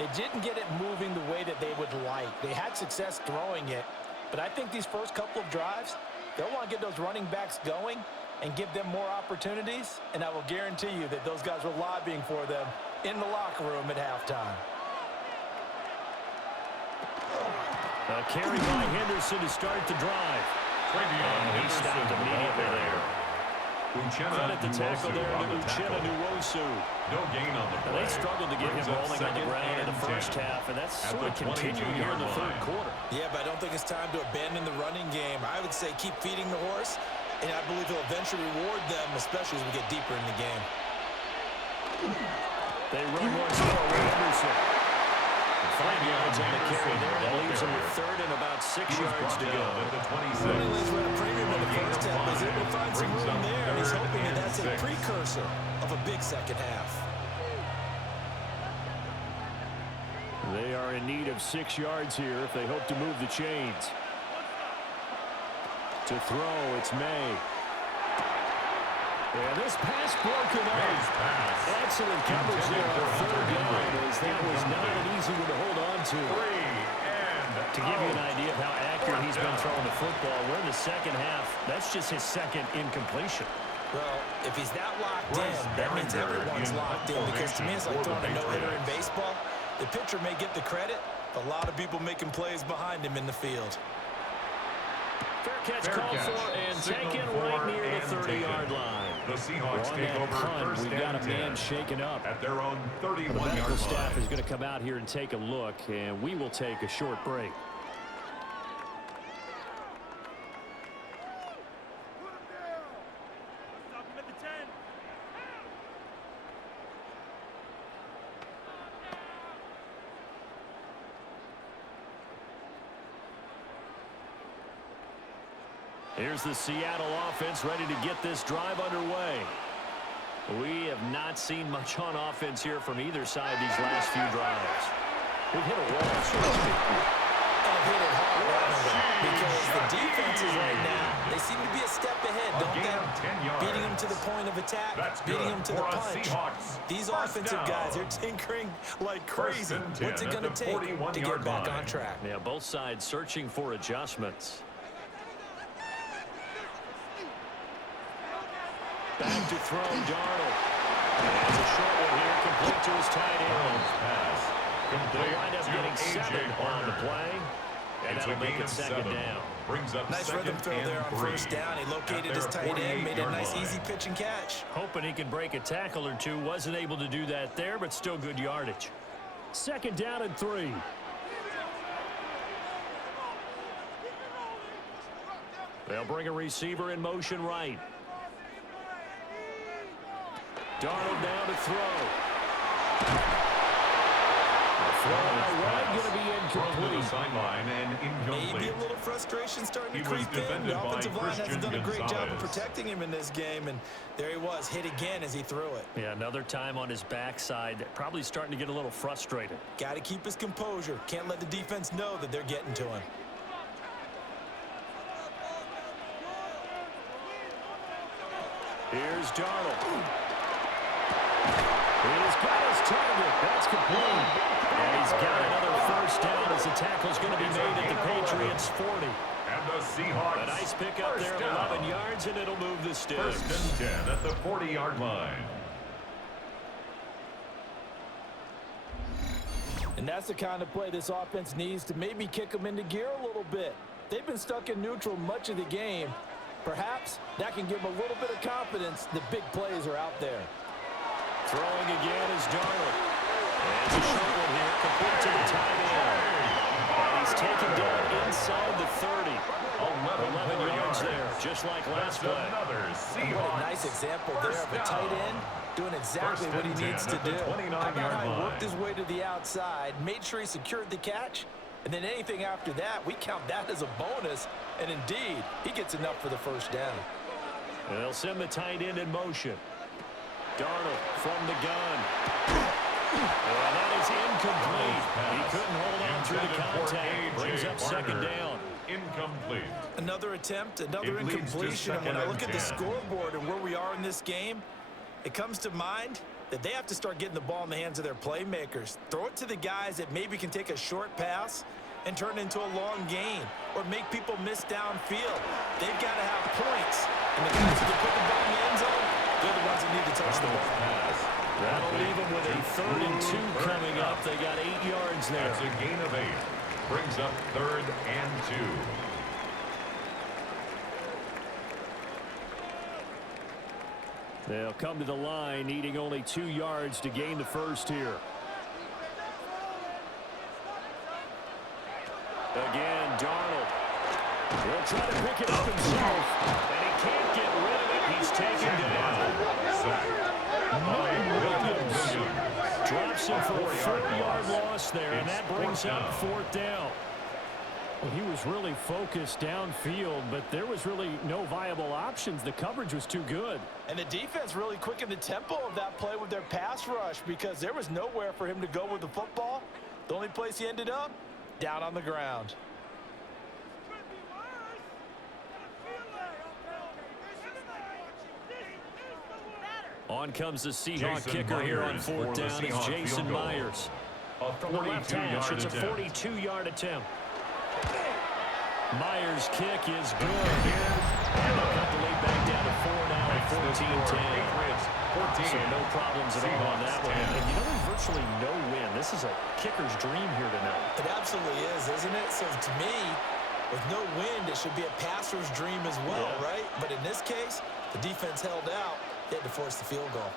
They didn't get it moving the way that they would like. They had success throwing it, but I think these first couple of drives, they'll want to get those running backs going and give them more opportunities, and I will guarantee you that those guys were lobbying for them in the locker room at halftime. A carry by Henderson to start the drive. And he stopped immediately there. Credit the tackle there to Uchenna Nwosu. No gain on the play. They struggled to get him rolling on the ground in the first half, and that's sort of continuing here in the third quarter. Yeah, but I don't think it's time to abandon the running game. I would say keep feeding the horse, and I believe he'll eventually reward them, especially as we get deeper in the game. They run once more with Henderson. 5 yards on the carry there. That leaves him with third and about 6 yards to go. Riley's run a premium in the first half, but he's able to find some room there, and he's hoping that that's a precursor of a big second half. They are in need of 6 yards here if they hope to move the chains. To throw, it's May. And this pass broken up. Excellent coverage there on third down, as that was not an easy one to hold on to. To give you an idea of how accurate he's been throwing the football, we're in the second half. That's just his second incompletion. Well, if he's that locked in, that means everyone's locked in, because to me it's like throwing a no-hitter in baseball. The pitcher may get the credit, but a lot of people making plays behind him in the field. Fair catch called for and taken right near the 30-yard line. The Seahawks take over first We've got a man 10 shaken up. at their own 31-yard line. The medical staff is going to come out here and take a look, and we will take a short break. Here's the Seattle offense ready to get this drive underway. We have not seen much on offense here from either side these last few drives. We've hit a wall, so to speak. I've hit it hard because the defenses right now, they seem to be a step ahead, don't they? Beating them to the point of attack, beating them to the punch. These offensive guys, they're tinkering like crazy. What's it going to take to get back on track? Yeah, both sides searching for adjustments. Back to throw, Darnold. It's a short one here, complete to his tight end. They'll wind up getting 7 on the play, and that'll make it second down. Brings up nice rhythm throw there on first down. He located his tight end, made a nice easy pitch and catch. Hoping he could break a tackle or two. Wasn't able to do that there, but still good yardage. Second down and 3. They'll bring a receiver in motion right. Darnold down to throw. The throw out right, going to be incomplete. Sideline and incomplete. Maybe a little frustration starting to creep in. The offensive line hasn't done a great job of protecting him in this game, and there he was, hit again as he threw it. Yeah, another time on his backside, probably starting to get a little frustrated. Got to keep his composure. Can't let the defense know that they're getting to him. Here's Darnold. He's got his target. That's complete. And he's got another first down as the tackle's going to be made at the Patriots 40. And the Seahawks. A nice pickup there of 11 yards, and it'll move the Stix. First and 10 at the 40-yard line. And that's the kind of play this offense needs to maybe kick them into gear a little bit. They've been stuck in neutral much of the game. Perhaps that can give them a little bit of confidence that big plays are out there. Throwing again is Darnold. And a short one here, complete to the tight end. And he's taken down inside the 30. 11 yards there, just like last play. What a nice example there of a tight end doing exactly what he needs to do. How about how he worked his way to the outside, made sure he secured the catch, and then anything after that, we count that as a bonus. And indeed, he gets enough for the first down. They'll send the tight end in motion. Darnold from the gun. And that is incomplete. He couldn't hold on through the contact. Brings up second down. Incomplete. Another attempt, another incompletion. And when I look at the scoreboard and where we are in this game, it comes to mind that they have to start getting the ball in the hands of their playmakers. Throw it to the guys that maybe can take a short pass and turn it into a long gain or make people miss downfield. They've got to have points. And the guys who can put the ball in the end zone, they're the ones that need to touch the ball. That'll leave them with a 3rd and 2 coming up. They got 8 yards there. That's a gain of 8. Brings up 3rd and 2. They'll come to the line, needing only 2 yards to gain the first here. Again, Darnold. He'll try to pick it up himself, and he can't get rid of it. He's taken down. Williams drops him for a 4-yard loss there, and that brings up 4th down. Well, he was really focused downfield, but there was really no viable options. The coverage was too good. And the defense really quickened the tempo of that play with their pass rush because there was nowhere for him to go with the football. The only place he ended up, down on the ground. On comes the Seahawks kicker here on 4th down. It's Jason Myers. From the left hash, it's a 42-yard attempt. Myers' kick is good. And they'll cut the lead back down to 4 now at 14-10. So no problems at all on that one. And you know, there's virtually no win. This is a kicker's dream here tonight. It absolutely is, isn't it? So to me, with no wind, it should be a passer's dream as well, right? But in this case, the defense held out. They had to force the field goal.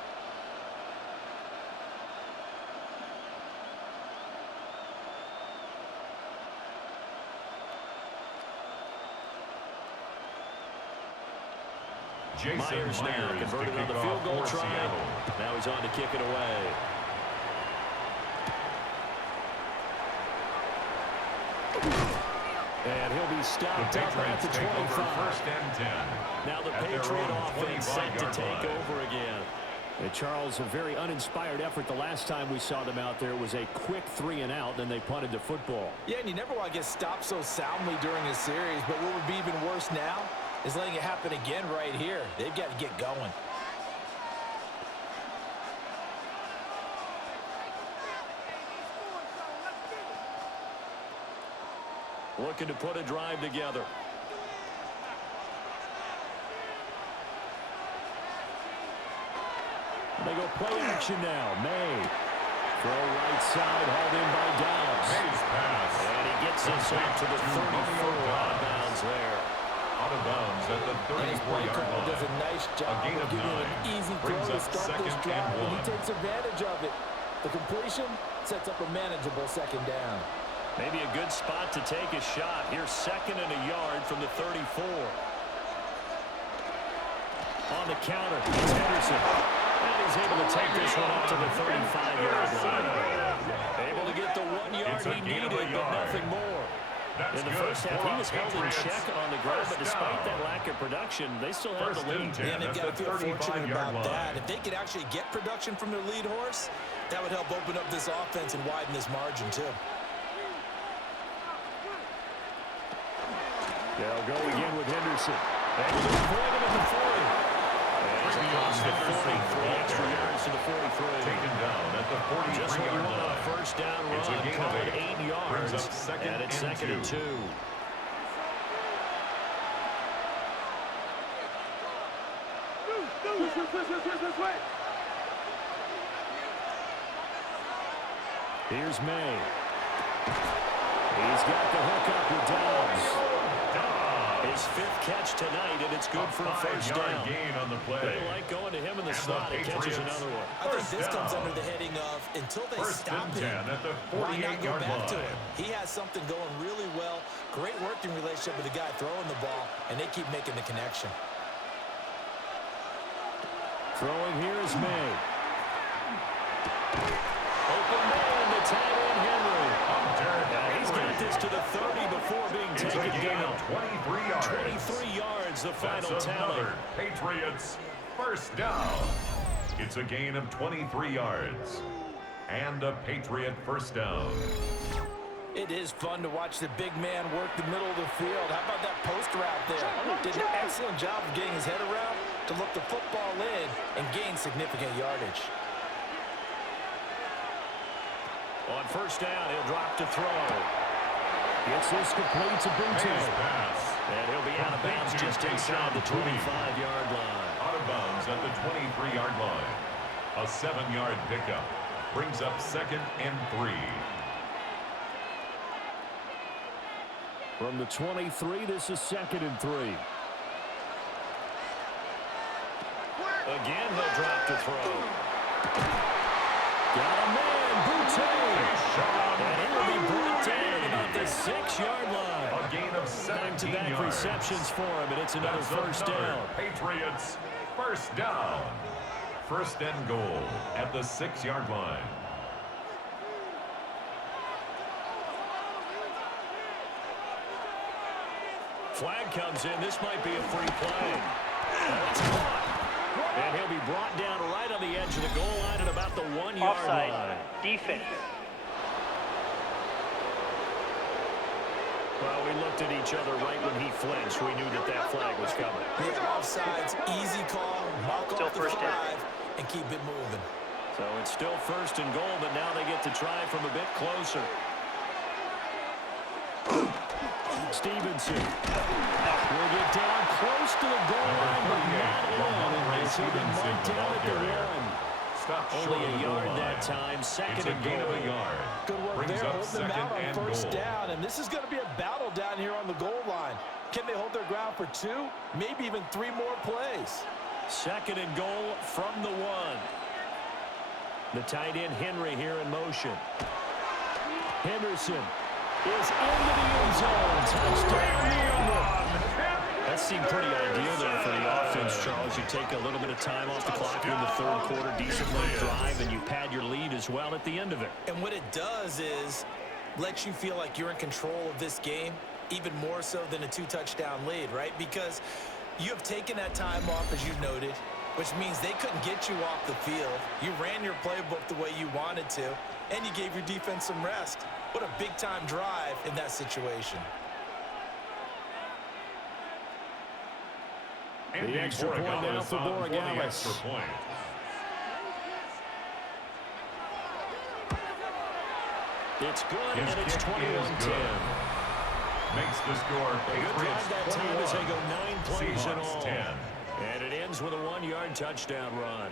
Myers now converted on the field goal try. Now he's on to kick it away. And he'll be stopped up at the 25. 1st and 10. Now the Patriot offense set to take over again. Charles, a very uninspired effort the last time we saw them out there. It was a quick 3-and-out, then they punted the football. Yeah, and you never want to get stopped so soundly during a series, but what would be even worse now is letting it happen again right here. They've got to get going. Looking to put a drive together. They go play action now. May. Throw right side, hauled in by Dobbs. May's pass. And he gets us up to the 34. Out of bounds there. Out of bounds at the 34-yard line. Does a nice job of giving him an easy throw to start this drive, and he takes advantage of it. The completion sets up a manageable 2nd down. Maybe a good spot to take a shot. Here's 2nd and a yard from the 34. On the counter, it's Henderson. And he's able to take this one up to the 35-yard line. Able to get the 1 yard he needed, but nothing more. In the first half, he was held in check on the ground, but despite that lack of production, they still have the lead. And they've got to feel fortunate about that. If they could actually get production from their lead horse, that would help open up this offense and widen this margin, too. They'll go again with Henderson. And they'll avoid him at the 40. And he's across the 43, extra yards to the 43. Taken down at the 43-yard line. Just what you want on a first down run. Call it 8 yards. Brings up 2nd and it's 2nd and 2. Here's May. He's got the hook up with Dobbs. His 5th catch tonight, and it's good for a first down. Gain on the play. They like going to him in the slot. He catches another one. I think this comes under the heading of until they stop him, at the why not go 48-yard back to line. him? He has something going really well. Great working relationship with the guy throwing the ball, and they keep making the connection. Throwing here is May. Open man to tag in Henry. He's got this to the 30 before being taken down. 23 yards. 23 yards, the final That's tally. another Patriots first down. It's a gain of 23 yards. And a Patriot first down. It is fun to watch the big man work the middle of the field. How about that post route there? Did an excellent job of getting his head around to look the football in and gain significant yardage. On first down, he'll drop to throw. Gets this complete to Butte. And he'll be out of bounds just inside the 25-yard line. Out of bounds at the 23-yard line. A 7-yard pickup. Brings up 2nd and 3. From the 23, this is 2nd and 3. Again, they'll drop to throw. Got a man, Butte. And he will be brought down at about the 6-yard line. A gain of 17 Back-to-back yards. receptions for him, and it's another first down. Patriots first down. 1st and goal at the 6-yard line. Flag comes in. This might be a free play. That's caught. And he'll be brought down right on the edge of the goal line at about the 1-yard line. Defense. Well, we looked at each other right when he flinched. We knew that that flag was coming. Yeah, offsides, easy call, mark Still off the first down. 5, and keep it moving. So it's still 1st and goal, but now they get to try from a bit closer. Stevenson will get down close to the goal line, but not in. And he'll be marked down at the 1. Only a yard that time. 2nd and Gain of goal. a yard. Good work Brings there, up holding them 2nd out on and first goal. down, and this is going to be a battle down here on the goal line. Can they hold their ground for 2, maybe even 3 more plays? 2nd and goal from the 1. The tight end Henry here in motion. Henderson is into the end zone. Touchdown, New England. That seemed pretty ideal there for the offense, Charles. You take a little bit of time off the clock here in the 3rd quarter, decent little drive, and you pad your lead as well at the end of it. And what it does is let you feel like you're in control of this game, even more so than a 2-touchdown lead, right? Because you have taken that time off, as you noted, which means they couldn't get you off the field. You ran your playbook the way you wanted to, and you gave your defense some rest. What a big-time drive in that situation. The extra point now for Borregales. It's good, and it's 21-10. Makes the score. Good drive that time as they go 9 plays in Seahawks all. 10. And it ends with a 1-yard touchdown run.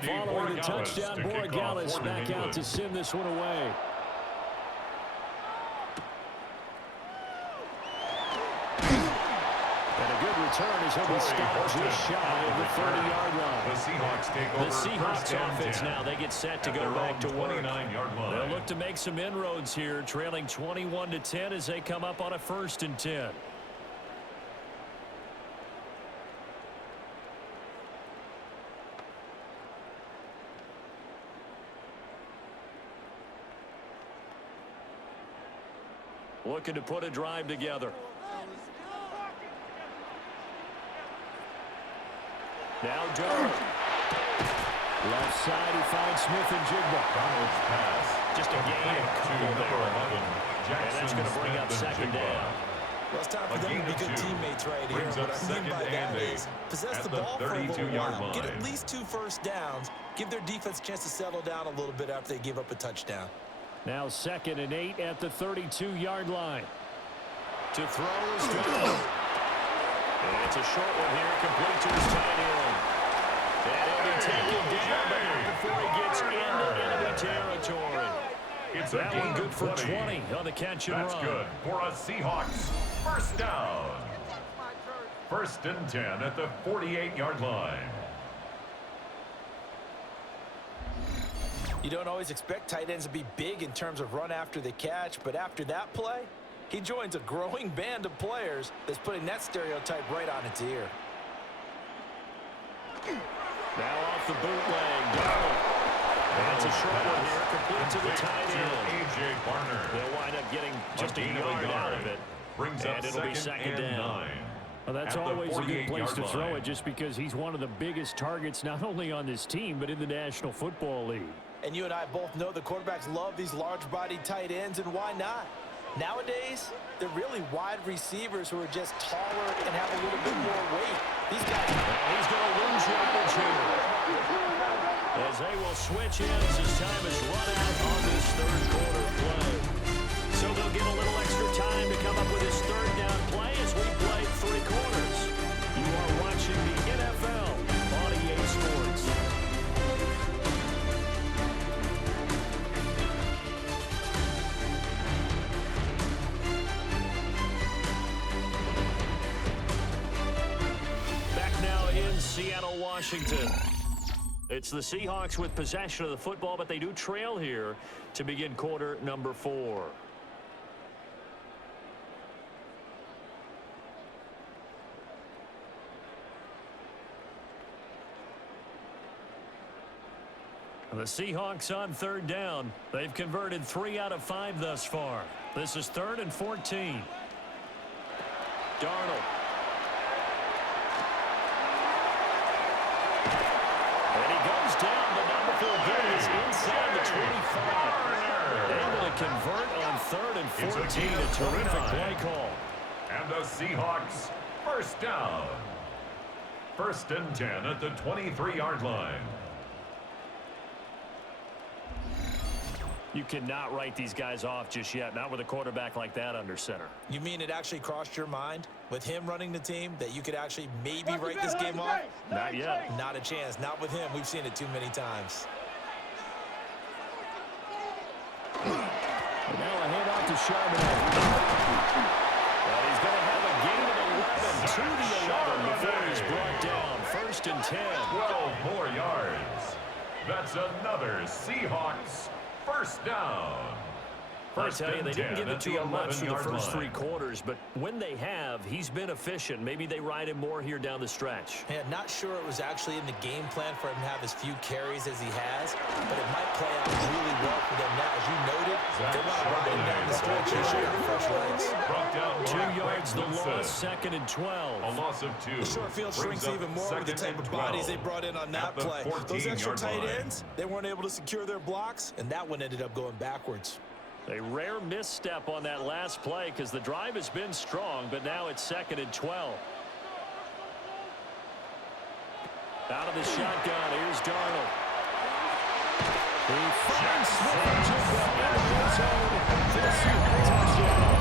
Following the touchdown, Borregales back out to send this one away. And a good return as he'll be stopped just shy of the 30-yard line. The Seahawks take over. The Seahawks offense now, they get set to go back to work. 29-yard line. They'll look to make some inroads here, trailing 21-10 as they come up on a 1st and 10. Looking to put a drive together. Now Durham. Left side, he finds Smith and Jigba. Donald's pass. Just a gain of a couple to number there. 11. And that's going to bring up 2nd down. Well, it's time for them to be good teammates right here. What I mean by that is possess the ball for a little while. Get at least 2 first downs. Give their defense a chance to settle down a little bit after they give up a touchdown. Now 2nd and 8 at the 32-yard line. To throw is Durham. And it's a short one here, complete to his tight end. And he'll be taken down, but not before he gets into enemy territory. It's That a gain one good of for 20. 20 on the catch and That's run. good for a Seahawks first down. 1st and 10 at the 48-yard line. You don't always expect tight ends to be big in terms of run after the catch, but after that play, he joins a growing band of players that's putting that stereotype right on its ear. Now off the bootleg, Donald. That's a short one here, complete to the tight end. A.J. Barner. They'll wind up getting just a yard out of it. Brings up And it'll be second down. 9. Well, that's At the always a good place to 48-yard throw line. it just because he's one of the biggest targets not only on this team but in the National Football League. And you and I both know the quarterbacks love these large-bodied tight ends, and why not? Nowadays, they're really wide receivers who are just taller and have a little bit more weight. These guys... He's going to lose yardage here. As they will switch ends as time is run out on this third quarter play. So they'll get a little extra time to come up with his third down play as we play 3 quarters. You are watching the NFL on EA Sports. Back now in Seattle, Washington. It's the Seahawks with possession of the football, but they do trail here to begin quarter number 4. The Seahawks on third down. They've converted 3 out of 5 thus far. This is 3rd and 14. Darnold. And he goes down, but number 4 is inside the 25. Able to convert on 3rd and 14. A terrific play call. And the Seahawks first down. 1st and 10 at the 23-yard line. You cannot write these guys off just yet, not with a quarterback like that under center. You mean it actually crossed your mind with him running the team that you could actually maybe write this game off? Not yet. Not a chance. Not with him. We've seen it too many times. And now a handoff to Charbonnet. Well, he's going to have a gain of 11 to the 11 before he's brought down. 1st and 10. 12 more yards. That's another Seahawks first down. I tell you, they didn't give it to him much for the first 3 line. quarters, but when they have, he's been efficient. Maybe they ride him more here down the stretch. Yeah, not sure it was actually in the game plan for him to have as few carries as he has, but it might play out really well for them now. As you noted, they want to ride him down the stretch here, showing fresh legs. Brought down 2 yards the loss, 2nd and 12. A loss of 2. The short field Brings shrinks up even more with the 2nd type of and bodies 12 they brought in on that at the play. Those extra 14-yard tight line. ends, they weren't able to secure their blocks, and that one ended up going backwards. A rare misstep on that last play because the drive has been strong, but now it's 2nd and 12. Out of the shotgun, here's Darnold. He finds Smith and Jigba in the end zone for the Seahawks touchdown.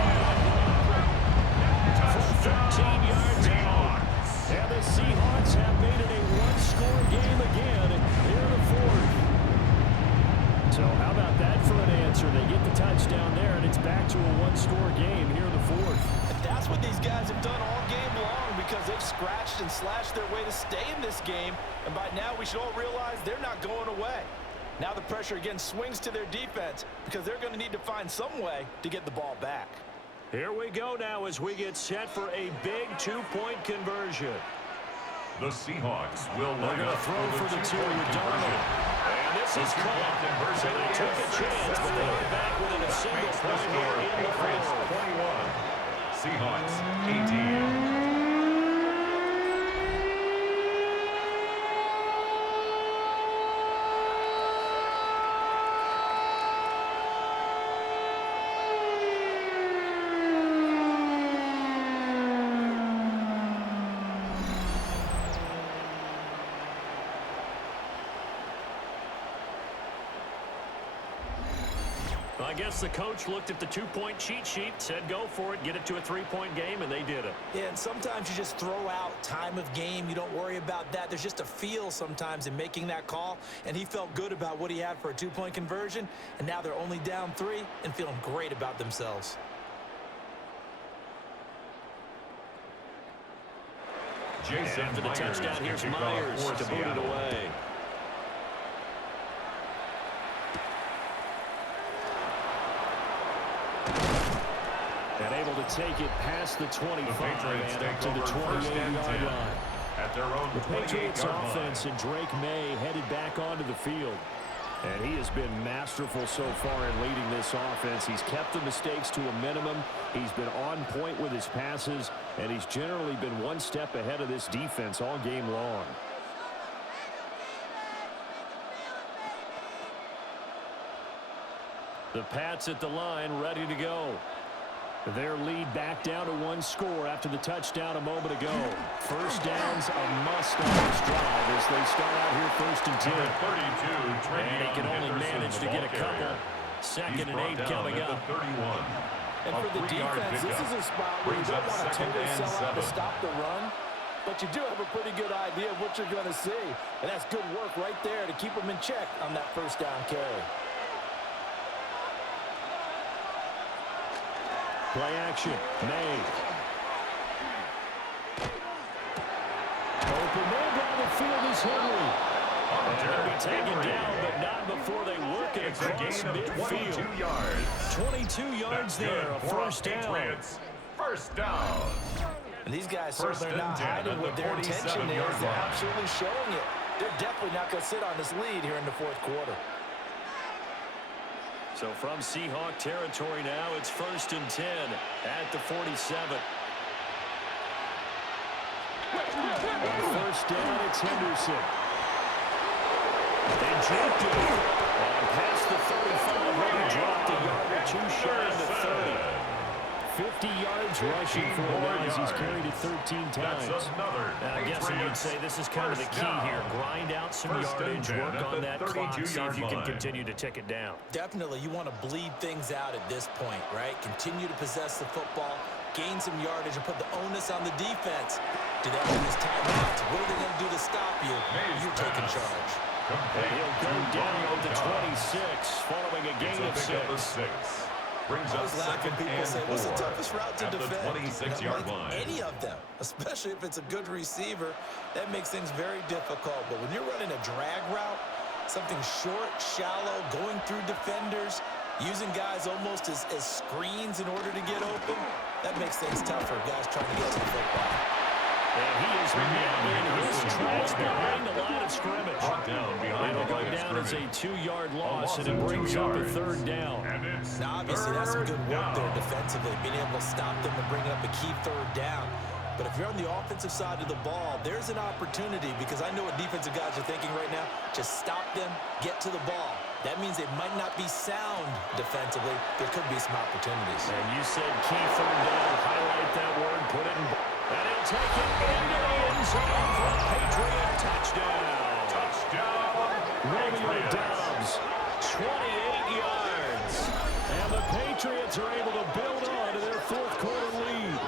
13 yards out. And the Seahawks have made it a one-score game again here in the 4th. So how about that for an answer? They get the touchdown there, and it's back to a one-score game here in the 4th. And that's what these guys have done all game long because they've scratched and slashed their way to stay in this game. And by now, we should all realize they're not going away. Now the pressure again swings to their defense because they're going to need to find some way to get the ball back. Here we go now as we get set for a big 2-point conversion. The Seahawks will They're line going up to throw for the 2 with Darnold. And this is caught. So they took a chance, but they are back within a single point here in the 4th. 21. Seahawks 18. I guess the coach looked at the 2-point cheat sheet, said go for it, get it to a 3-point game, and they did it. Yeah, and sometimes you just throw out time of game. You don't worry about that. There's just a feel sometimes in making that call, and he felt good about what he had for a 2-point conversion, and now they're only down 3 and feeling great about themselves. Jason After the Myers touchdown, here's kicking off Myers for to boot it Seattle. away. And able to take it past the 25 The Patriots and up take to the over 28-yard 1st and 10 line. at their own The Patriots 28-yard offense line. and Drake May headed back onto the field. And he has been masterful so far in leading this offense. He's kept the mistakes to a minimum. He's been on point with his passes, and he's generally been one step ahead of this defense all game long. The Pats at the line, ready to go. Their lead back down to one score after the touchdown a moment ago. First down's a must on this drive as they start out here first and 10. And he can only manage to get a couple. Second and 8 coming up. And for the defense, this is a spot where you don't want to totally sell out to stop the run, but you do have a pretty good idea of what you're going to see. And that's good work right there to keep them in check on that first down carry. Play action. May. Open man down the field is Henry. And they'll be taken down, but not before they work it across midfield. 22 yards there, a first down. First down. And these guys certainly are not hiding what their intention is. They're absolutely showing it. They're definitely not going to sit on this lead here in the fourth quarter. So from Seahawk territory now, it's first and 10 at the 47. On first down, it's Henderson. They dropped it. And past the 35, where he dropped a yard or two shy of the 30. 50 yards rushing for him now as he's carried it 13 times. Now, I guess you'd say this is kind of the key here. Grind out some yardage, work on that clock, see if you can continue to tick it down. Definitely, you want to bleed things out at this point, right? Continue to possess the football, gain some yardage, and put the onus on the defense. Do they have these timeouts? What are they going to do to stop you? You're taking charge. He'll go down to 26 following a gain of 6. I was laughing. People say, what's the toughest route to defend? The 26-yard line. Any of them, especially if it's a good receiver, that makes things very difficult. But when you're running a drag route, something short, shallow, going through defenders, using guys almost as screens in order to get open, that makes things tougher. Guys trying to get to the football. And he is now in his tracks behind the line of scrimmage. It'll go down as a 2-yard loss, and it brings up a third down. Now, obviously, that's some good work there defensively, being able to stop them and bring up a key third down. But if you're on the offensive side of the ball, there's an opportunity, because I know what defensive guys are thinking right now. Just stop them, get to the ball. That means they might not be sound defensively. There could be some opportunities. And you said key third down. Highlight that word, put it in. And he'll take it into the end zone for a Patriot touchdown. Romeo Doubs, 28 yards. And the Patriots are able to build on to their fourth quarter lead.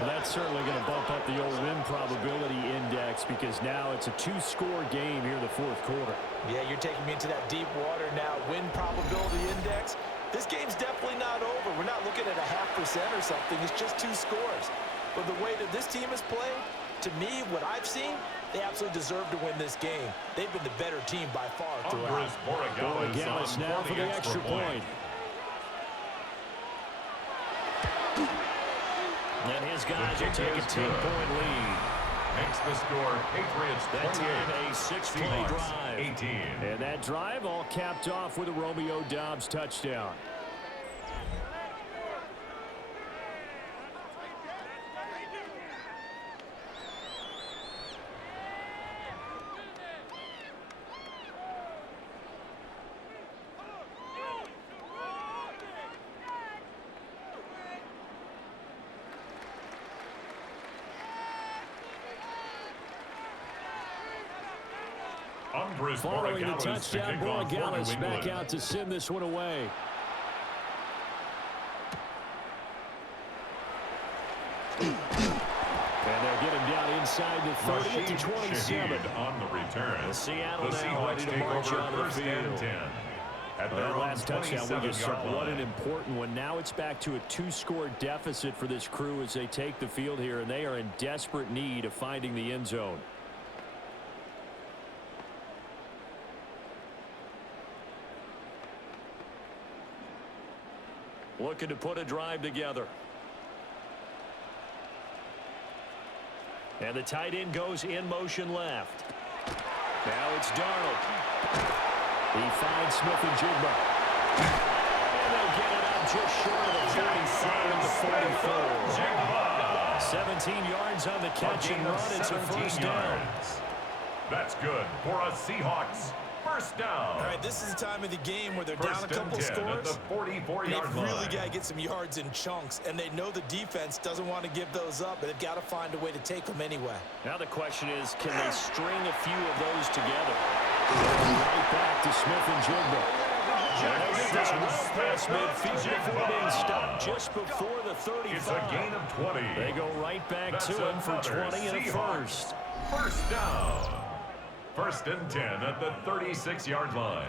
And that's certainly going to bump up the old win probability index, because now it's a 2-score game here in the fourth quarter. Yeah, you're taking me into that deep water now. Win probability index. This game's definitely not over. We're not looking at a 0.5% or something. It's just 2 scores. But the way that this team has played, to me, what I've seen, they absolutely deserve to win this game. They've been the better team by far throughout. Borregales now for the extra point. And his guys will take a 10-point lead. Makes the score Patriots 28. That time a 6-play drive. 18. And that drive all capped off with a Romeo Doubs touchdown. Following the touchdown, Borregales back out to send this one away. And they'll get him down inside the 30 to 27. On the return. The Seattle now ready to march on the field. That last touchdown we just saw, what an important one. Now it's back to a 2-score deficit for this crew as they take the field here, and they are in desperate need of finding the end zone. Looking to put a drive together. And the tight end goes in motion left. Now it's Darnold. He finds Smith and Jigba. And they'll get it up just short of the 47 to 44. 17 yards on the catch and run. It's a first down. That's good for a Seahawks first down. All right, this is the time of the game where they're down a couple scores. At the 44-yard They've line. really got to get some yards in chunks, and they know the defense doesn't want to give those up, but they've got to find a way to take them anyway. Now the question is, can they string a few of those together? Right back to Smith and Jigba. And they get this well past midfield before being stopped just before the 35. It's a gain of 20. They go right back to him for 20 and a first. First down. First and 10 at the 36-yard line.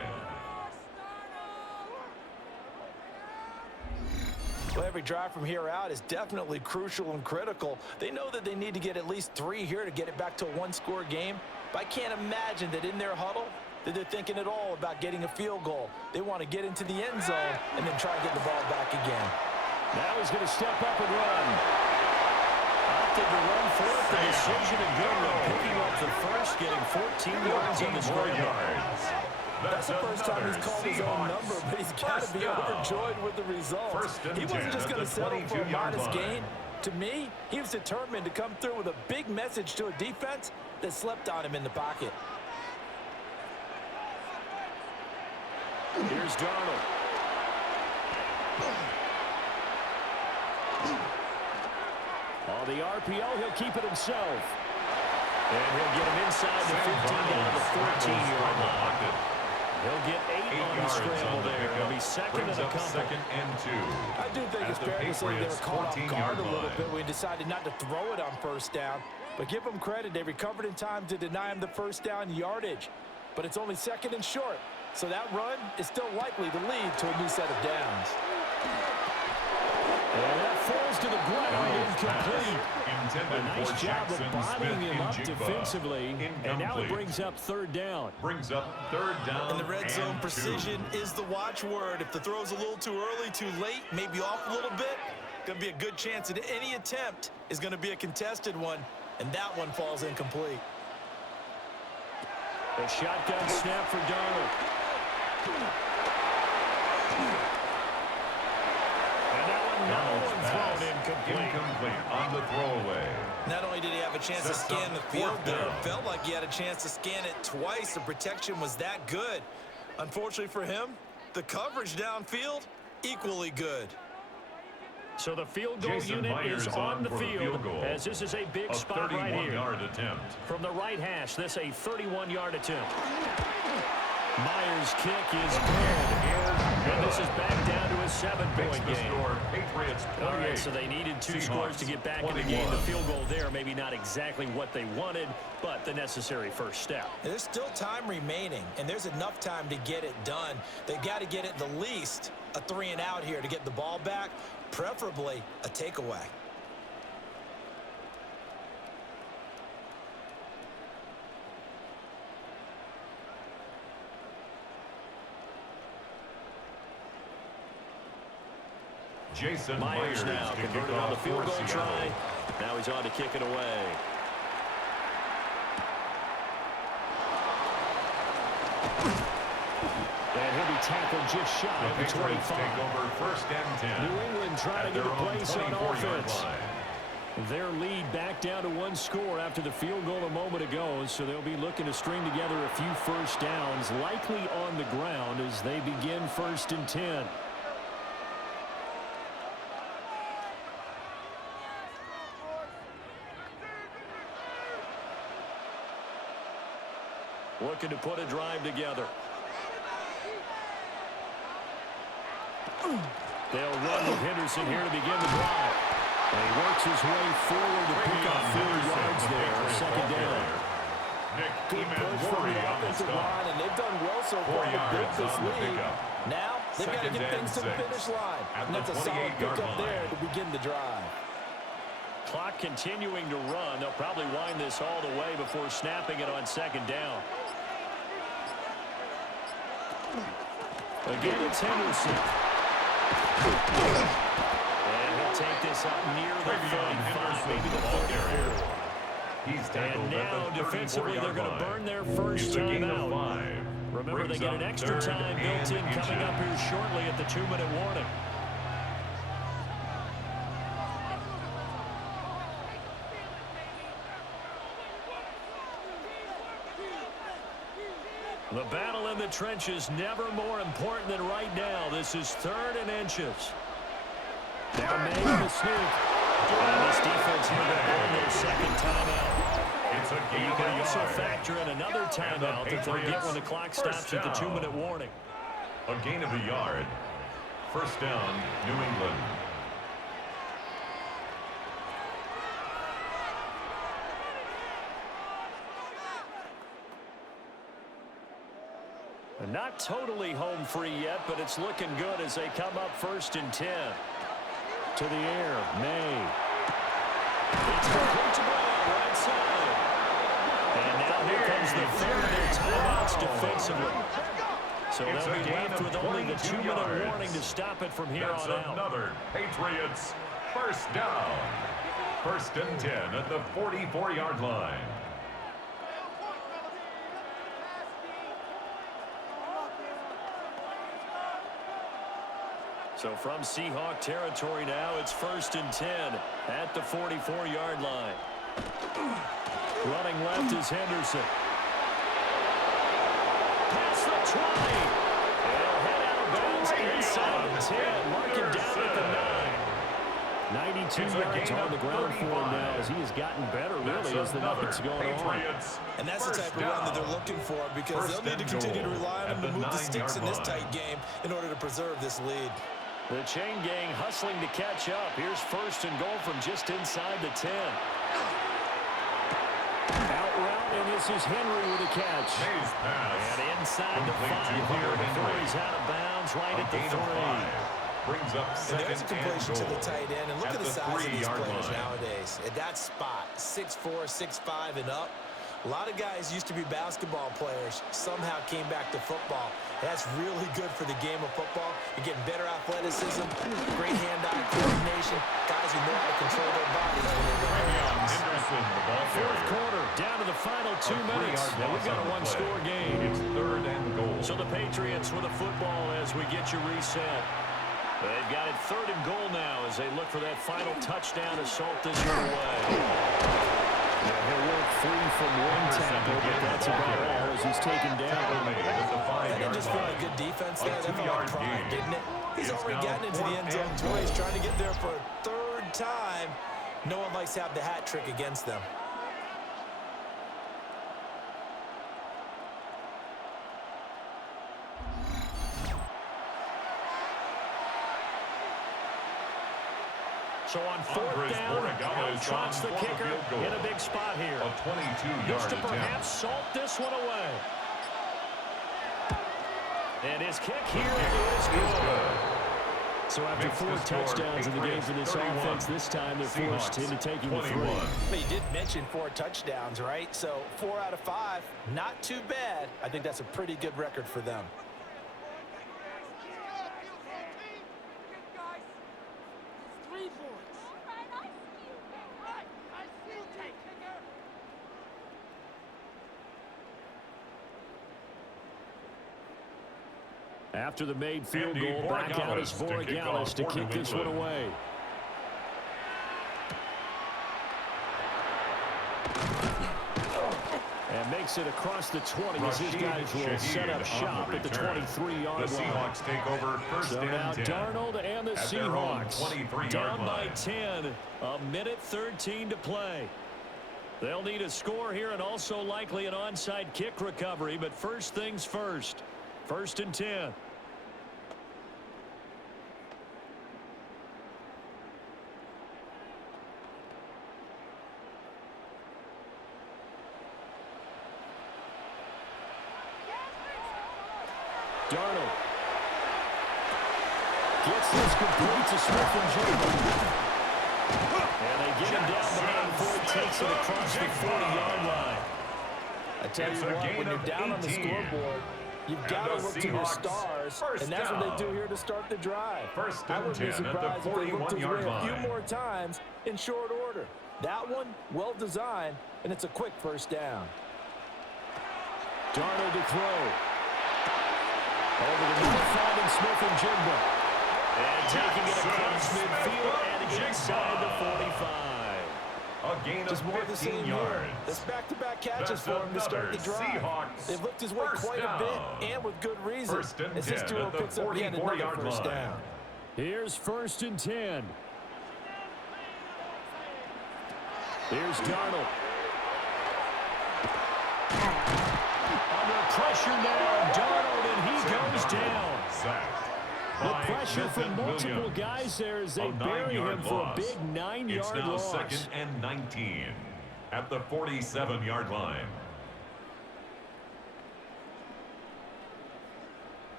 Well, every drive from here out is definitely crucial and critical. They know that they need to get at least 3 here to get it back to a one-score game. But I can't imagine that in their huddle that they're thinking at all about getting a field goal. They want to get into the end zone and then try and get the ball back again. Now he's going to step up and run. Opted to run for it. The decision a good one. Picking up the first, getting 14 yards on this yards. That's the first time he's called his own number, but he's got to be overjoyed with the result. He wasn't just going to settle for a modest gain. To me, he was determined to come through with a big message to a defense that slept on him in the pocket. Here's Darnold. On the RPO, he'll keep it himself. And he'll get him inside the 15 down to the 14-yard line. He'll get 8 on the scramble there. It'll be second and a couple. Second and 2. I do think it's fair to say they were caught off guard a little bit when we decided not to throw it on first down. But give them credit. They recovered in time to deny him the first down yardage. But it's only second and short. So that run is still likely to lead to a new set of downs. And that falls to the ground, incomplete. A nice job of bottling him up defensively. And now it brings up third down. Brings up third down. In the red zone, precision is the watchword. If the throw's a little too early, too late, maybe off a little bit, going to be a good chance that any attempt is going to be a contested one, and that one falls incomplete. A shotgun snap for Darnold. And that one thrown incomplete on the throwaway. Not only did he have a chance to scan the field there, it felt like he had a chance to scan it twice. The protection was that good. Unfortunately for him, the coverage downfield, equally good. So the field goal unit is on the field as this is a big spot right here. 31-yard attempt. From the right hash, this a 31-yard attempt. Myers' kick is good. And this is back down to a 7-point game. Patriots All right, so they needed 2 scores to get back in the game. The field goal there, maybe not exactly what they wanted, but the necessary first step. There's still time remaining, and there's enough time to get it done. They've got to get at the least a 3-and-out here to get the ball back, preferably a takeaway. Jason Myers now converted on the field goal try. Now he's on to kick it away. And he'll be tackled just shy of the 25. Take over first and 10. New England trying to get a place on offense. Their lead back down to 1 score after the field goal a moment ago, so they'll be looking to string together a few first downs, likely on the ground as they begin first and 10. Looking to put a drive together. They'll run with Henderson here to begin the drive. And he works his way forward to pick up 4 yards there. Second down. Good push from the offensive line, and they've done well so far to build this lead. Now, they've got to get things to the finish line. And that's a solid pickup there to begin the drive. Clock continuing to run. They'll probably wind this all the way before snapping it on second down. Again, it's Henderson. And he'll take this up near the 35, maybe the 34. He's tackled and now at the defensively, they're going to burn their first time out. Remember, they get an extra time built in coming up here shortly at the 2-minute warning. The battle in the trenches never more important than right now. This is 3rd and inches. Now May with a sneak. And this defense here going to earn their second timeout. It's a gain You of can also yard. factor in another timeout that they'll get when the clock stops at the 2-minute warning. A gain of a yard. First down, New England. Not totally home free yet, but it's looking good as they come up 1st and 10. To the air, May. It's complete to Brown, right side. And now here comes the 3rd of their timeouts defensively. So they'll be left with only the 2-minute warning to stop it from here That's on out. another Patriots first down. 1st and 10 at the 44-yard line. So from Seahawk territory now, it's 1st and 10 at the 44-yard line. Running left is Henderson. Past the 20. They'll head out of bounds inside the 10. Mark it down at the 9. 92 yards on the ground for him now as he has gotten better, really, as the Nuggets go on. And that's the type of run that they're looking for because they'll need to continue to rely on him to move the sticks in this tight game in order to preserve this lead. The chain gang hustling to catch up. Here's 1st and goal from just inside the 10. Out route, and this is Henry with a catch. And inside the 5 here before he's out of bounds right at the 3. Brings up And there's a completion to the tight end. And look at the size of these players line. nowadays. At that spot, 6'4", 6'5", and up. A lot of guys used to be basketball players, somehow came back to football. That's really good for the game of football. You're getting better athleticism, great hand-eye coordination, guys who know how to control their bodies when they run around. Henderson, the ball 4th quarter, down to the final 2 minutes. And we've got a one-score game. It's 3rd and goal. So the Patriots with a football as we get you reset. They've got it 3rd and goal now as they look for that final touchdown to salt this one away. He'll work free from one tackle, but that's about all as he's taken down. That didn't just feel like good defense there. That felt like pride, didn't it? He's already gotten into the end zone twice, trying to get there for a 3rd time. No one likes to have the hat trick against them. So on 4th down, trots the kicker in a big spot here. A 22-yard Looks to attempt. perhaps salt this one away. And his kick here is good. So after 4 touchdowns in the game for this offense, this time they're forced into taking the 3. But you did mention 4 touchdowns, right? So 4 out of 5, not too bad. I think that's a pretty good record for them. After the made field goal, back out is Borregales to kick this one away. And makes it across the 20 as his guys will set up shop at the 23-yard line. The Seahawks take over 1st and 10. Now Darnold and the Seahawks 23-yard down by line. 10, a minute 13 to play. They'll need a score here and also likely an onside kick recovery, but first things first. 1st and 10. Darnold gets this complete to Smith-Njigba. And they get him down behind before he takes it across the 40-yard line. I tell you what, when you're down on the scoreboard, you've got to look to your stars, and that's what they do here to start the drive. I wouldn't be surprised if they looked his way a few more times in short order. That one, well designed, and it's a quick 1st down. Darnold to throw. Over the middle, finding Smith and Jigba. And taking it across midfield and inside the 45. A gain Just of more of the 15 same yards. here. That's back-to-back catches That's for him to start the another drive. Seahawks They've looked his way first quite down. a bit, and with good reason. First and as this 10 duo at the picks up yet another 44-yard first line. down. Here's 1st and 10. Here's Darnold. Under pressure now, Darnold, and he goes down. Sacked The by pressure from Nathan multiple Williams. guys there as they A bury 9-yard him for a loss. big 9-yard It's now loss. 2nd and 19 at the 47-yard line.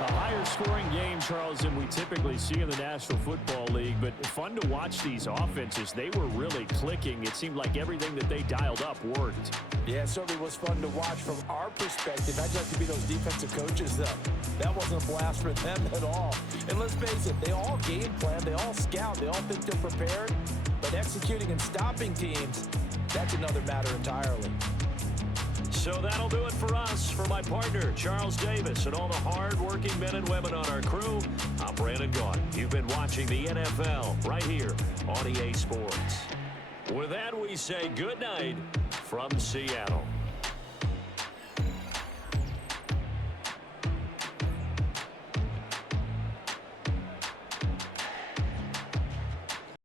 A higher scoring game, Charles, than we typically see in the National Football League, but fun to watch these offenses. They were really clicking. It seemed like everything that they dialed up worked. Yeah, it certainly was fun to watch from our perspective. I'd like to be those defensive coaches, though. That wasn't a blast for them at all. And let's face it, they all game plan, they all scout, they all think they're prepared. But executing and stopping teams, that's another matter entirely. So that'll do it for us. For my partner, Charles Davis, and all the hard-working men and women on our crew, I'm Brandon Gaudin. You've been watching the NFL right here on EA Sports. With that, we say good night from Seattle.